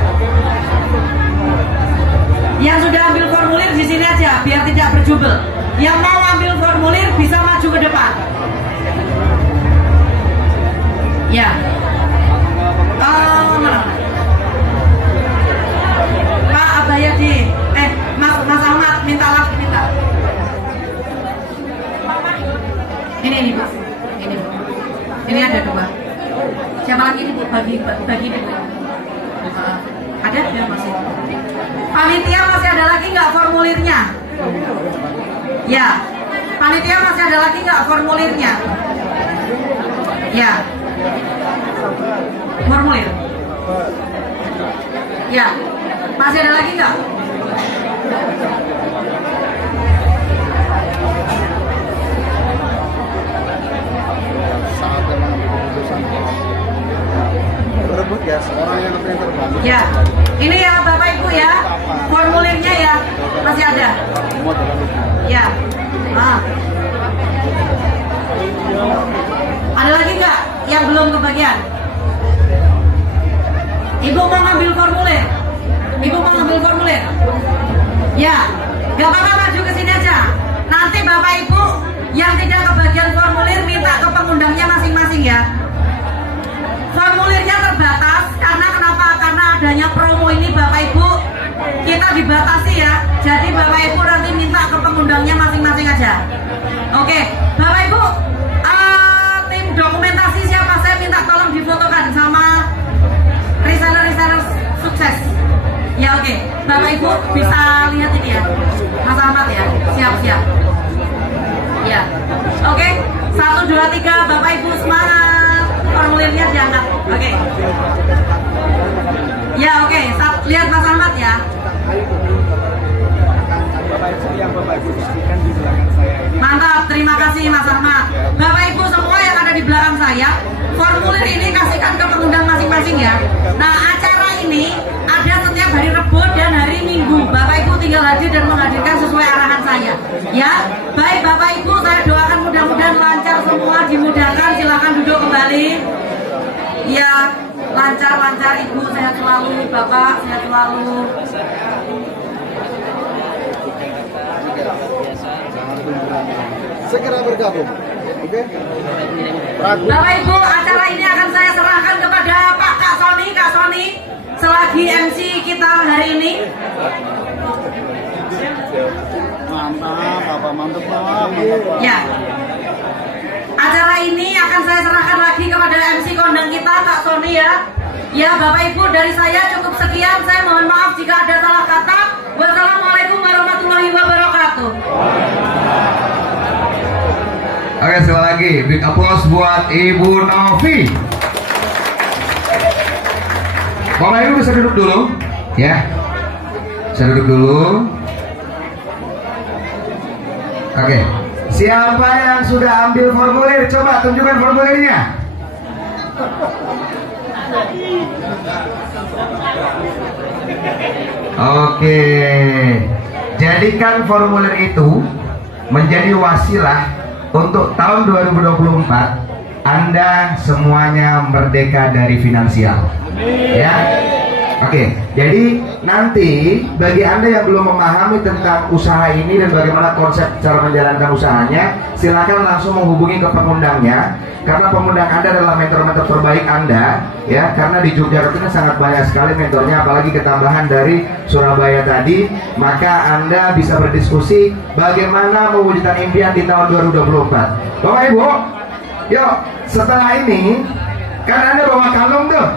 Yang sudah ambil formulir di sini aja biar tidak berjubel. Yang mau ambil formulir bisa maju ke depan. Ya. Pak Abayadi, Mas Ahmad minta. Ini Pak. Ini ada 2. Siapa lagi ini Bu? Bagi ini Bu. Ada ya masih. Panitia masih ada lagi nggak formulirnya? Ya. Panitia masih ada lagi nggak formulirnya? Ya. Formulir. Ya. Masih ada lagi nggak? Ya, ini ya Bapak Ibu ya, formulirnya ya masih ada. Ya, ada lagi nggak yang belum kebagian? Ibu mau ngambil formulir? Ya, nggak apa-apa, maju ke sini aja. Nanti Bapak Ibu yang tidak kebagian formulir minta ke pengundangnya masing-masing ya. Formulirnya terbatas karena kenapa? Karena adanya promo ini Bapak Ibu, kita dibatasi ya. Jadi Bapak Ibu nanti minta ke pengundangnya masing-masing aja. Oke, Bapak Ibu, tim dokumentasi siapa? Saya minta tolong difotokan sama reseller sukses. Ya oke, Bapak Ibu bisa lihat ini ya, Mas Ahmad ya, siap. Ya, oke, 1, 2, 3, Bapak Ibu semangat. Formulirnya diangkat. Oke. Ya oke. Lihat Mas Ahmad ya. Mantap, terima kasih Mas Ahmad. Bapak Ibu semua yang ada di belakang saya, formulir ini kasihkan ke pengundang masing-masing ya. Nah, acara ini ada setiap hari Rebo dan hari Minggu. Bapak Ibu tinggal hadir dan menghadirkan sesuai arahan saya. Ya, baik Bapak Ibu, saya doakan mudah-mudahan lancar semua, dimudahkan. Silakan duduk kembali. Ya, lancar Ibu, sehat selalu, Bapak sehat selalu. Segera bergabung, oke? Bapak Ibu, acara ini akan saya serahkan kepada Pak Kak Kak Sony selagi MC kita hari ini. Mantap. Ya. Acara ini akan saya serahkan lagi kepada MC kondang kita Kak Sony ya. Ya Bapak Ibu, dari saya cukup sekian. Saya mohon maaf jika ada salah kata. Wassalamualaikum warahmatullahi wabarakatuh. Oke, sekali lagi big applause buat Ibu Novi. Bapak Ibu bisa duduk dulu, ya. Bisa duduk dulu. Oke, siapa yang sudah ambil formulir? Coba tunjukkan formulirnya. Oke, jadikan formulir itu menjadi wasilah untuk tahun 2024 Anda semuanya merdeka dari finansial. Ya. Oke, jadi nanti bagi Anda yang belum memahami tentang usaha ini dan bagaimana konsep cara menjalankan usahanya, silakan langsung menghubungi ke pengundangnya, karena pengundang Anda adalah mentor-mentor terbaik Anda, ya. Karena di Yogyakarta ini sangat banyak sekali mentornya, apalagi ketambahan dari Surabaya tadi, maka Anda bisa berdiskusi bagaimana mewujudkan impian di tahun 2024. Bapak Ibu, yuk setelah ini kan Anda bawa kalung tuh,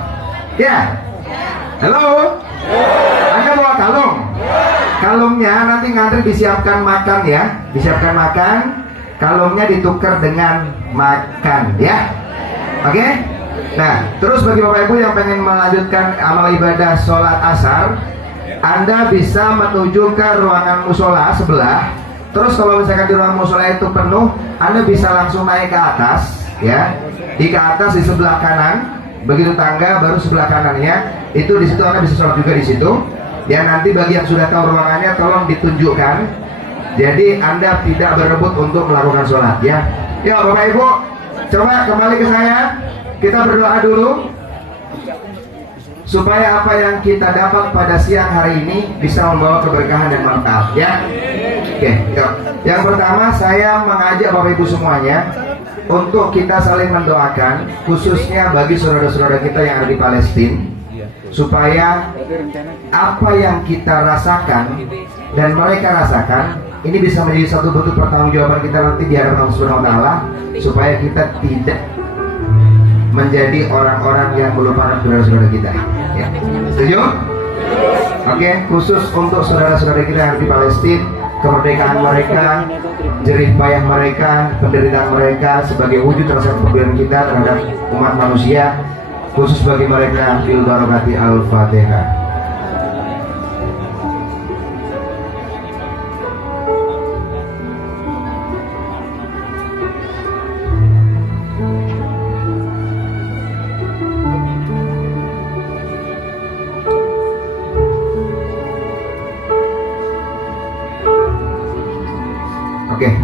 ya. Halo? Anda bawa kalung? Kalungnya nanti ngantri disiapkan makan ya. Disiapkan makan. Kalungnya ditukar dengan makan ya. Oke? Nah, terus bagi Bapak Ibu yang pengen melanjutkan amal ibadah sholat asar, Anda bisa menuju ke ruangan musola sebelah. Terus kalau misalkan di ruangan musola itu penuh, Anda bisa langsung naik ke atas ya. Di ke atas di sebelah kanan. Begitu tangga baru sebelah kanannya itu, di situ Anda bisa sholat juga di situ. Ya, nanti bagi yang sudah tahu ruangannya tolong ditunjukkan. Jadi Anda tidak berebut untuk melakukan sholat ya. Ya Bapak Ibu, coba kembali ke saya. Kita berdoa dulu supaya apa yang kita dapat pada siang hari ini bisa membawa keberkahan dan manfaat ya. Oke, yuk. Yang pertama saya mengajak Bapak Ibu semuanya untuk kita saling mendoakan, khususnya bagi saudara-saudara kita yang ada di Palestina, supaya apa yang kita rasakan dan mereka rasakan ini bisa menjadi satu bentuk pertanggungjawaban kita nanti di hadapan Allah Subhanahu wa Ta'ala, supaya kita tidak menjadi orang-orang yang melupakan saudara-saudara kita. Ya. Setuju? Oke, khusus untuk saudara-saudara kita yang di Palestina, kemerdekaan mereka, jerih payah mereka, penderitaan mereka sebagai wujud rasa kepedulian kita terhadap umat manusia, khusus bagi mereka. Fil barakati al-Fatihah. Oke,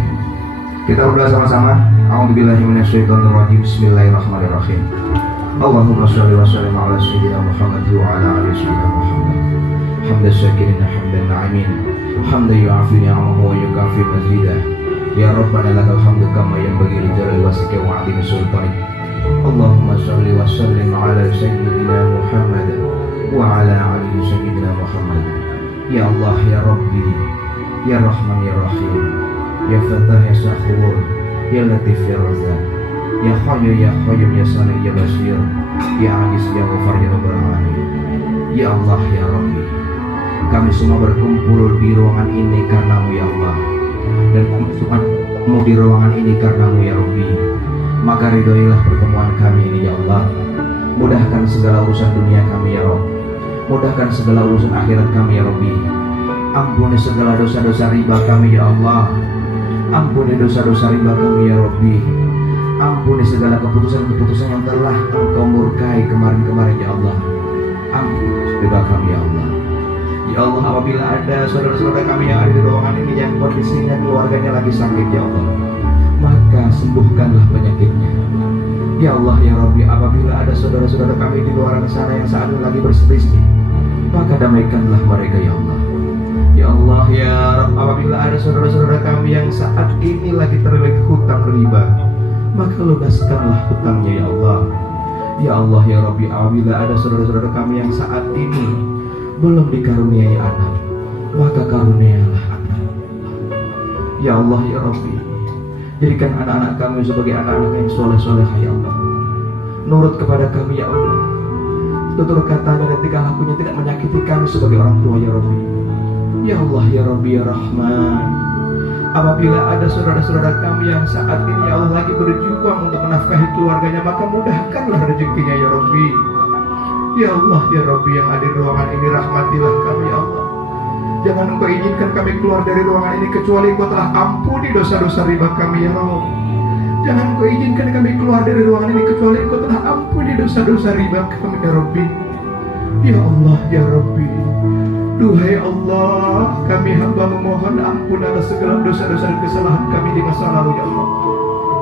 kita berdoa sama-sama. A'udzubillahi minasyaitonirrajim. Bismillahirrahmanirrahim. Allahumma shalli wa sallim ala sayyidina Muhammad wa ala ali sayyidina Muhammad. Hamdan syakirin hamdan na'imin. Hamdan yu'afi ni'amahu wa yukafi mazidah. Ya Rabbana lakal hamdu kama yanbaghi li jalali wajhika wa 'azimi sultanik. Allahumma shalli wa sallim ala sayyidina Muhammad wa ala ali sayyidina Muhammad. Ya Allah, ya Rabbi, ya Rahman, ya Rahim, ya Fattah, ya Syakur, ya Latif, ya Razak, ya Hayyu, ya Qayyum, ya Sami', ya Basir, ya Aziz, ya Ghafar, ya Rabbal Alamin. Ya Allah, ya Rabbi, kami semua berkumpul di ruangan ini karenamu ya Allah, dan kami semua bertemu di ruangan ini karenamu ya Rabbi. Maka ridhoilah pertemuan kami ini ya Allah. Mudahkan segala urusan dunia kami ya Rabb, mudahkan segala urusan akhirat kami ya Rabbi. Ampuni segala dosa-dosa riba kami ya Allah. Ampuni dosa-dosa riba kami ya Rabbi. Ampuni segala keputusan-keputusan yang telah Engkau murkai kemarin-kemarin ya Allah. Ampuni riba kami ya Allah. Ya Allah, apabila ada saudara-saudara kami yang ada di ruangan ini yang kondisinya keluarganya lagi sakit ya Allah, maka sembuhkanlah penyakitnya. Ya Allah ya Rabbi, apabila ada saudara-saudara kami di luar sana yang saat ini lagi berselisih, maka damaikanlah mereka ya Allah. Ya Allah ya Rabb, apabila ada saudara-saudara kami yang saat ini lagi terlilit hutang riba, maka lunaskanlah hutangnya ya Allah. Ya Allah ya Rabbi, apabila ada saudara-saudara kami yang saat ini belum dikaruniai anak, maka karuniailah anak. Ya Allah ya Rabbi, jadikan anak-anak kami sebagai anak-anak yang soleh-soleh ya Allah, nurut kepada kami ya Allah, tutur katanya dan tingkah lakunya tidak menyakiti kami sebagai orang tua ya Rabbi. Ya Allah ya Rabbi ya Rahman, apabila ada saudara-saudara kami yang saat ini ya Allah lagi berjuang untuk menafkahi keluarganya, maka mudahkanlah rezekinya ya Rabbi. Ya Allah ya Rabbi, yang ada di ruangan ini rahmatilah kami ya Allah. Jangan Engkau izinkan kami keluar dari ruangan ini kecuali Engkau telah ampuni dosa-dosa riba kami ya Allah. Jangan Engkau izinkan kami keluar dari ruangan ini kecuali Engkau telah ampuni dosa-dosa riba kami ya Rabbi. Ya Allah ya Rabbi, duhai Allah, kami hamba memohon ampun atas segala dosa-dosa dan kesalahan kami di masa lalu ya Allah.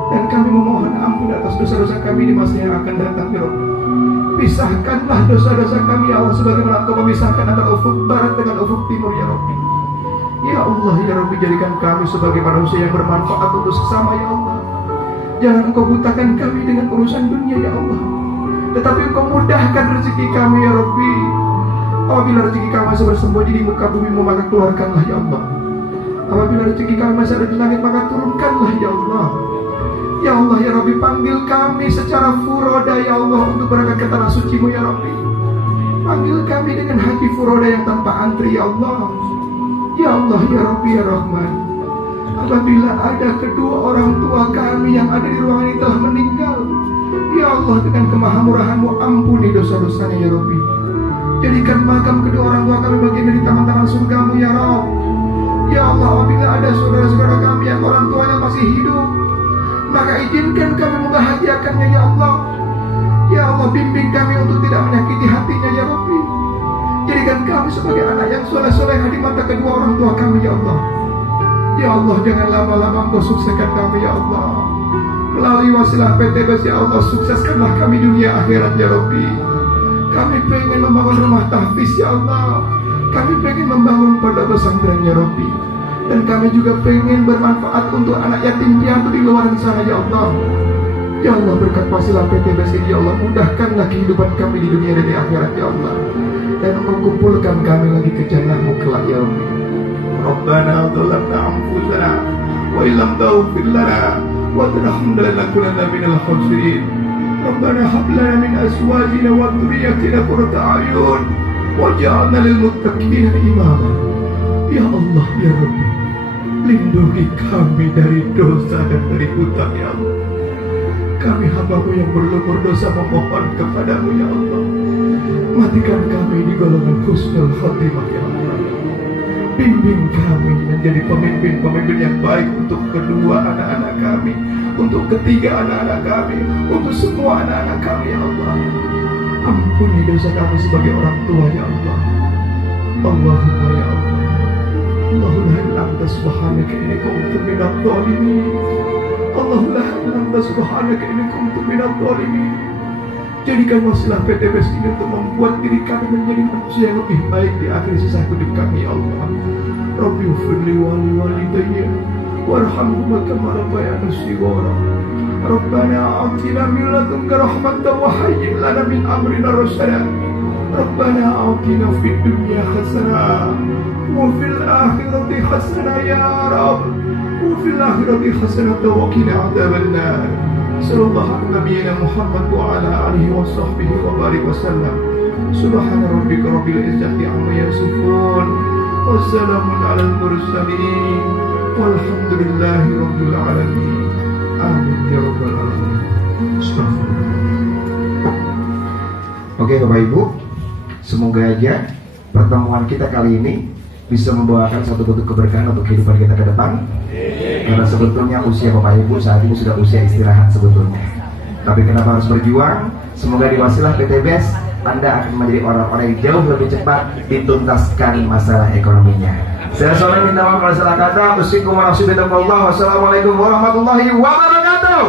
Dan kami memohon ampun atas dosa-dosa kami di masa yang akan datang ya Allah. Pisahkanlah dosa-dosa kami ya Allah, sebagaimana Engkau memisahkan antara ufuk barat dengan ufuk timur ya Rabbi. Ya Allah ya Rabbi, jadikan kami sebagai manusia yang bermanfaat untuk sesama ya Allah. Jangan Engkau butakan kami dengan urusan dunia ya Allah, tetapi Engkau mudahkan rezeki kami ya Rabbi. Apabila rezeki kami masih bersembunyi di muka bumi, maka keluarkanlah ya Allah. Apabila rezeki kami masih ada di langit, maka turunkanlah ya Allah. Ya Allah ya Rabbi, panggil kami secara furoda ya Allah untuk berangkat ke tanah suci-Mu ya Rabbi. Panggil kami dengan hati furoda yang tanpa antri ya Allah. Ya Allah ya Rabbi ya Rahman, apabila ada kedua orang tua kami yang ada di ruangan ini telah meninggal, ya Allah dengan kemahamurahan-Mu ampuni dosa-dosanya ya Rabbi. Jadikan makam kedua orang tua kami bagian dari taman-taman surga-Mu ya Rabb. Ya Allah, apabila ada saudara-saudara kami yang orang tuanya masih hidup, maka izinkan kami membahagiakannya ya Allah. Ya Allah, bimbing kami untuk tidak menyakiti hatinya ya Rabbi. Jadikan kami sebagai anak yang soleh-soleh di mata kedua orang tua kami ya Allah. Ya Allah, jangan lama-lama Engkau sukseskan kami ya Allah. Melalui wasilah PTBS ya Allah, sukseskanlah kami dunia akhirat ya Rabbi. Kami pengen membangun rumah tahfiz ya Allah. Kami pengen membangun pondok pesantren ya Rabbi. Dan kami juga pengen bermanfaat untuk anak yatim piatu di luar sana ya Allah. Ya Allah, berkat wasilah PTBS ini ya Allah, mudahkanlah kehidupan kami di dunia dan di akhirat ya Allah. Dan Engkau kumpulkan kami lagi ke jannah-Mu kelak ya Rabbi. Rabbana dhalamna anfusana wa illam taghfir lana wa tarhamna lanakunanna minal khasirin. Rabbana hab lana min azwajina wa dhurriyyatina qurrata a'yun waj'alna lil muttaqina imama. Ya Allah ya Rabbi, lindungi kami dari dosa dan dari hutang ya Allah. Kami hamba-Mu yang berlumur dosa memohon kepadamu ya Allah. Matikan kami di golongan husnul khotimah ya Allah. Bimbing kami menjadi pemimpin-pemimpin yang baik untuk kedua anak-anak kami, untuk ketiga anak-anak kami, untuk semua anak-anak kami ya Allah. Ampuni dosa kami sebagai orang tua ya Allah. Allahumma ya Allah, Allahumma anta subhanaka inni kuntu minadh dhalimin. Allahumma anta subhanaka inni kuntu minadh dhalimin. Jadikan wasilah PTBS ini untuk membuat diri kami menjadi manusia yang lebih baik di akhir sisa hidup kami ya Allah. Rabbi ufirli wali walidayya warhamhuma kama rabbayani shighara. Rabbana atina min ladunka rahmatan wa hayyi' lana min amrina rashada. Rabbana atina fid dunya hasanah wa fil akhirati hasanah ya Rabb. Wa fil akhirati hasanah wa qina adzabannar. Sallallahu nabiyina Muhammad wa ala alihi wa sahbihi wa barik wa sallam. Subhana rabbika rabbil izzati amma yasifun. Wassalamun alal mursalin. Walhamdulillahi rabbil alamin. Amin ya rabbal alamin. Oke Bapak Ibu, semoga aja pertemuan kita kali ini bisa membawakan satu bentuk keberkahan untuk kehidupan kita ke depan. Karena sebetulnya usia Bapak Ibu saat ini sudah usia istirahat sebetulnya. Tapi kenapa harus berjuang? Semoga di wasilah PTBS Anda akan menjadi orang-orang yang jauh lebih cepat dituntaskan masalah ekonominya. Saya sore minta maaf kalau salah kata. Wassalamualaikum warahmatullahi wabarakatuh.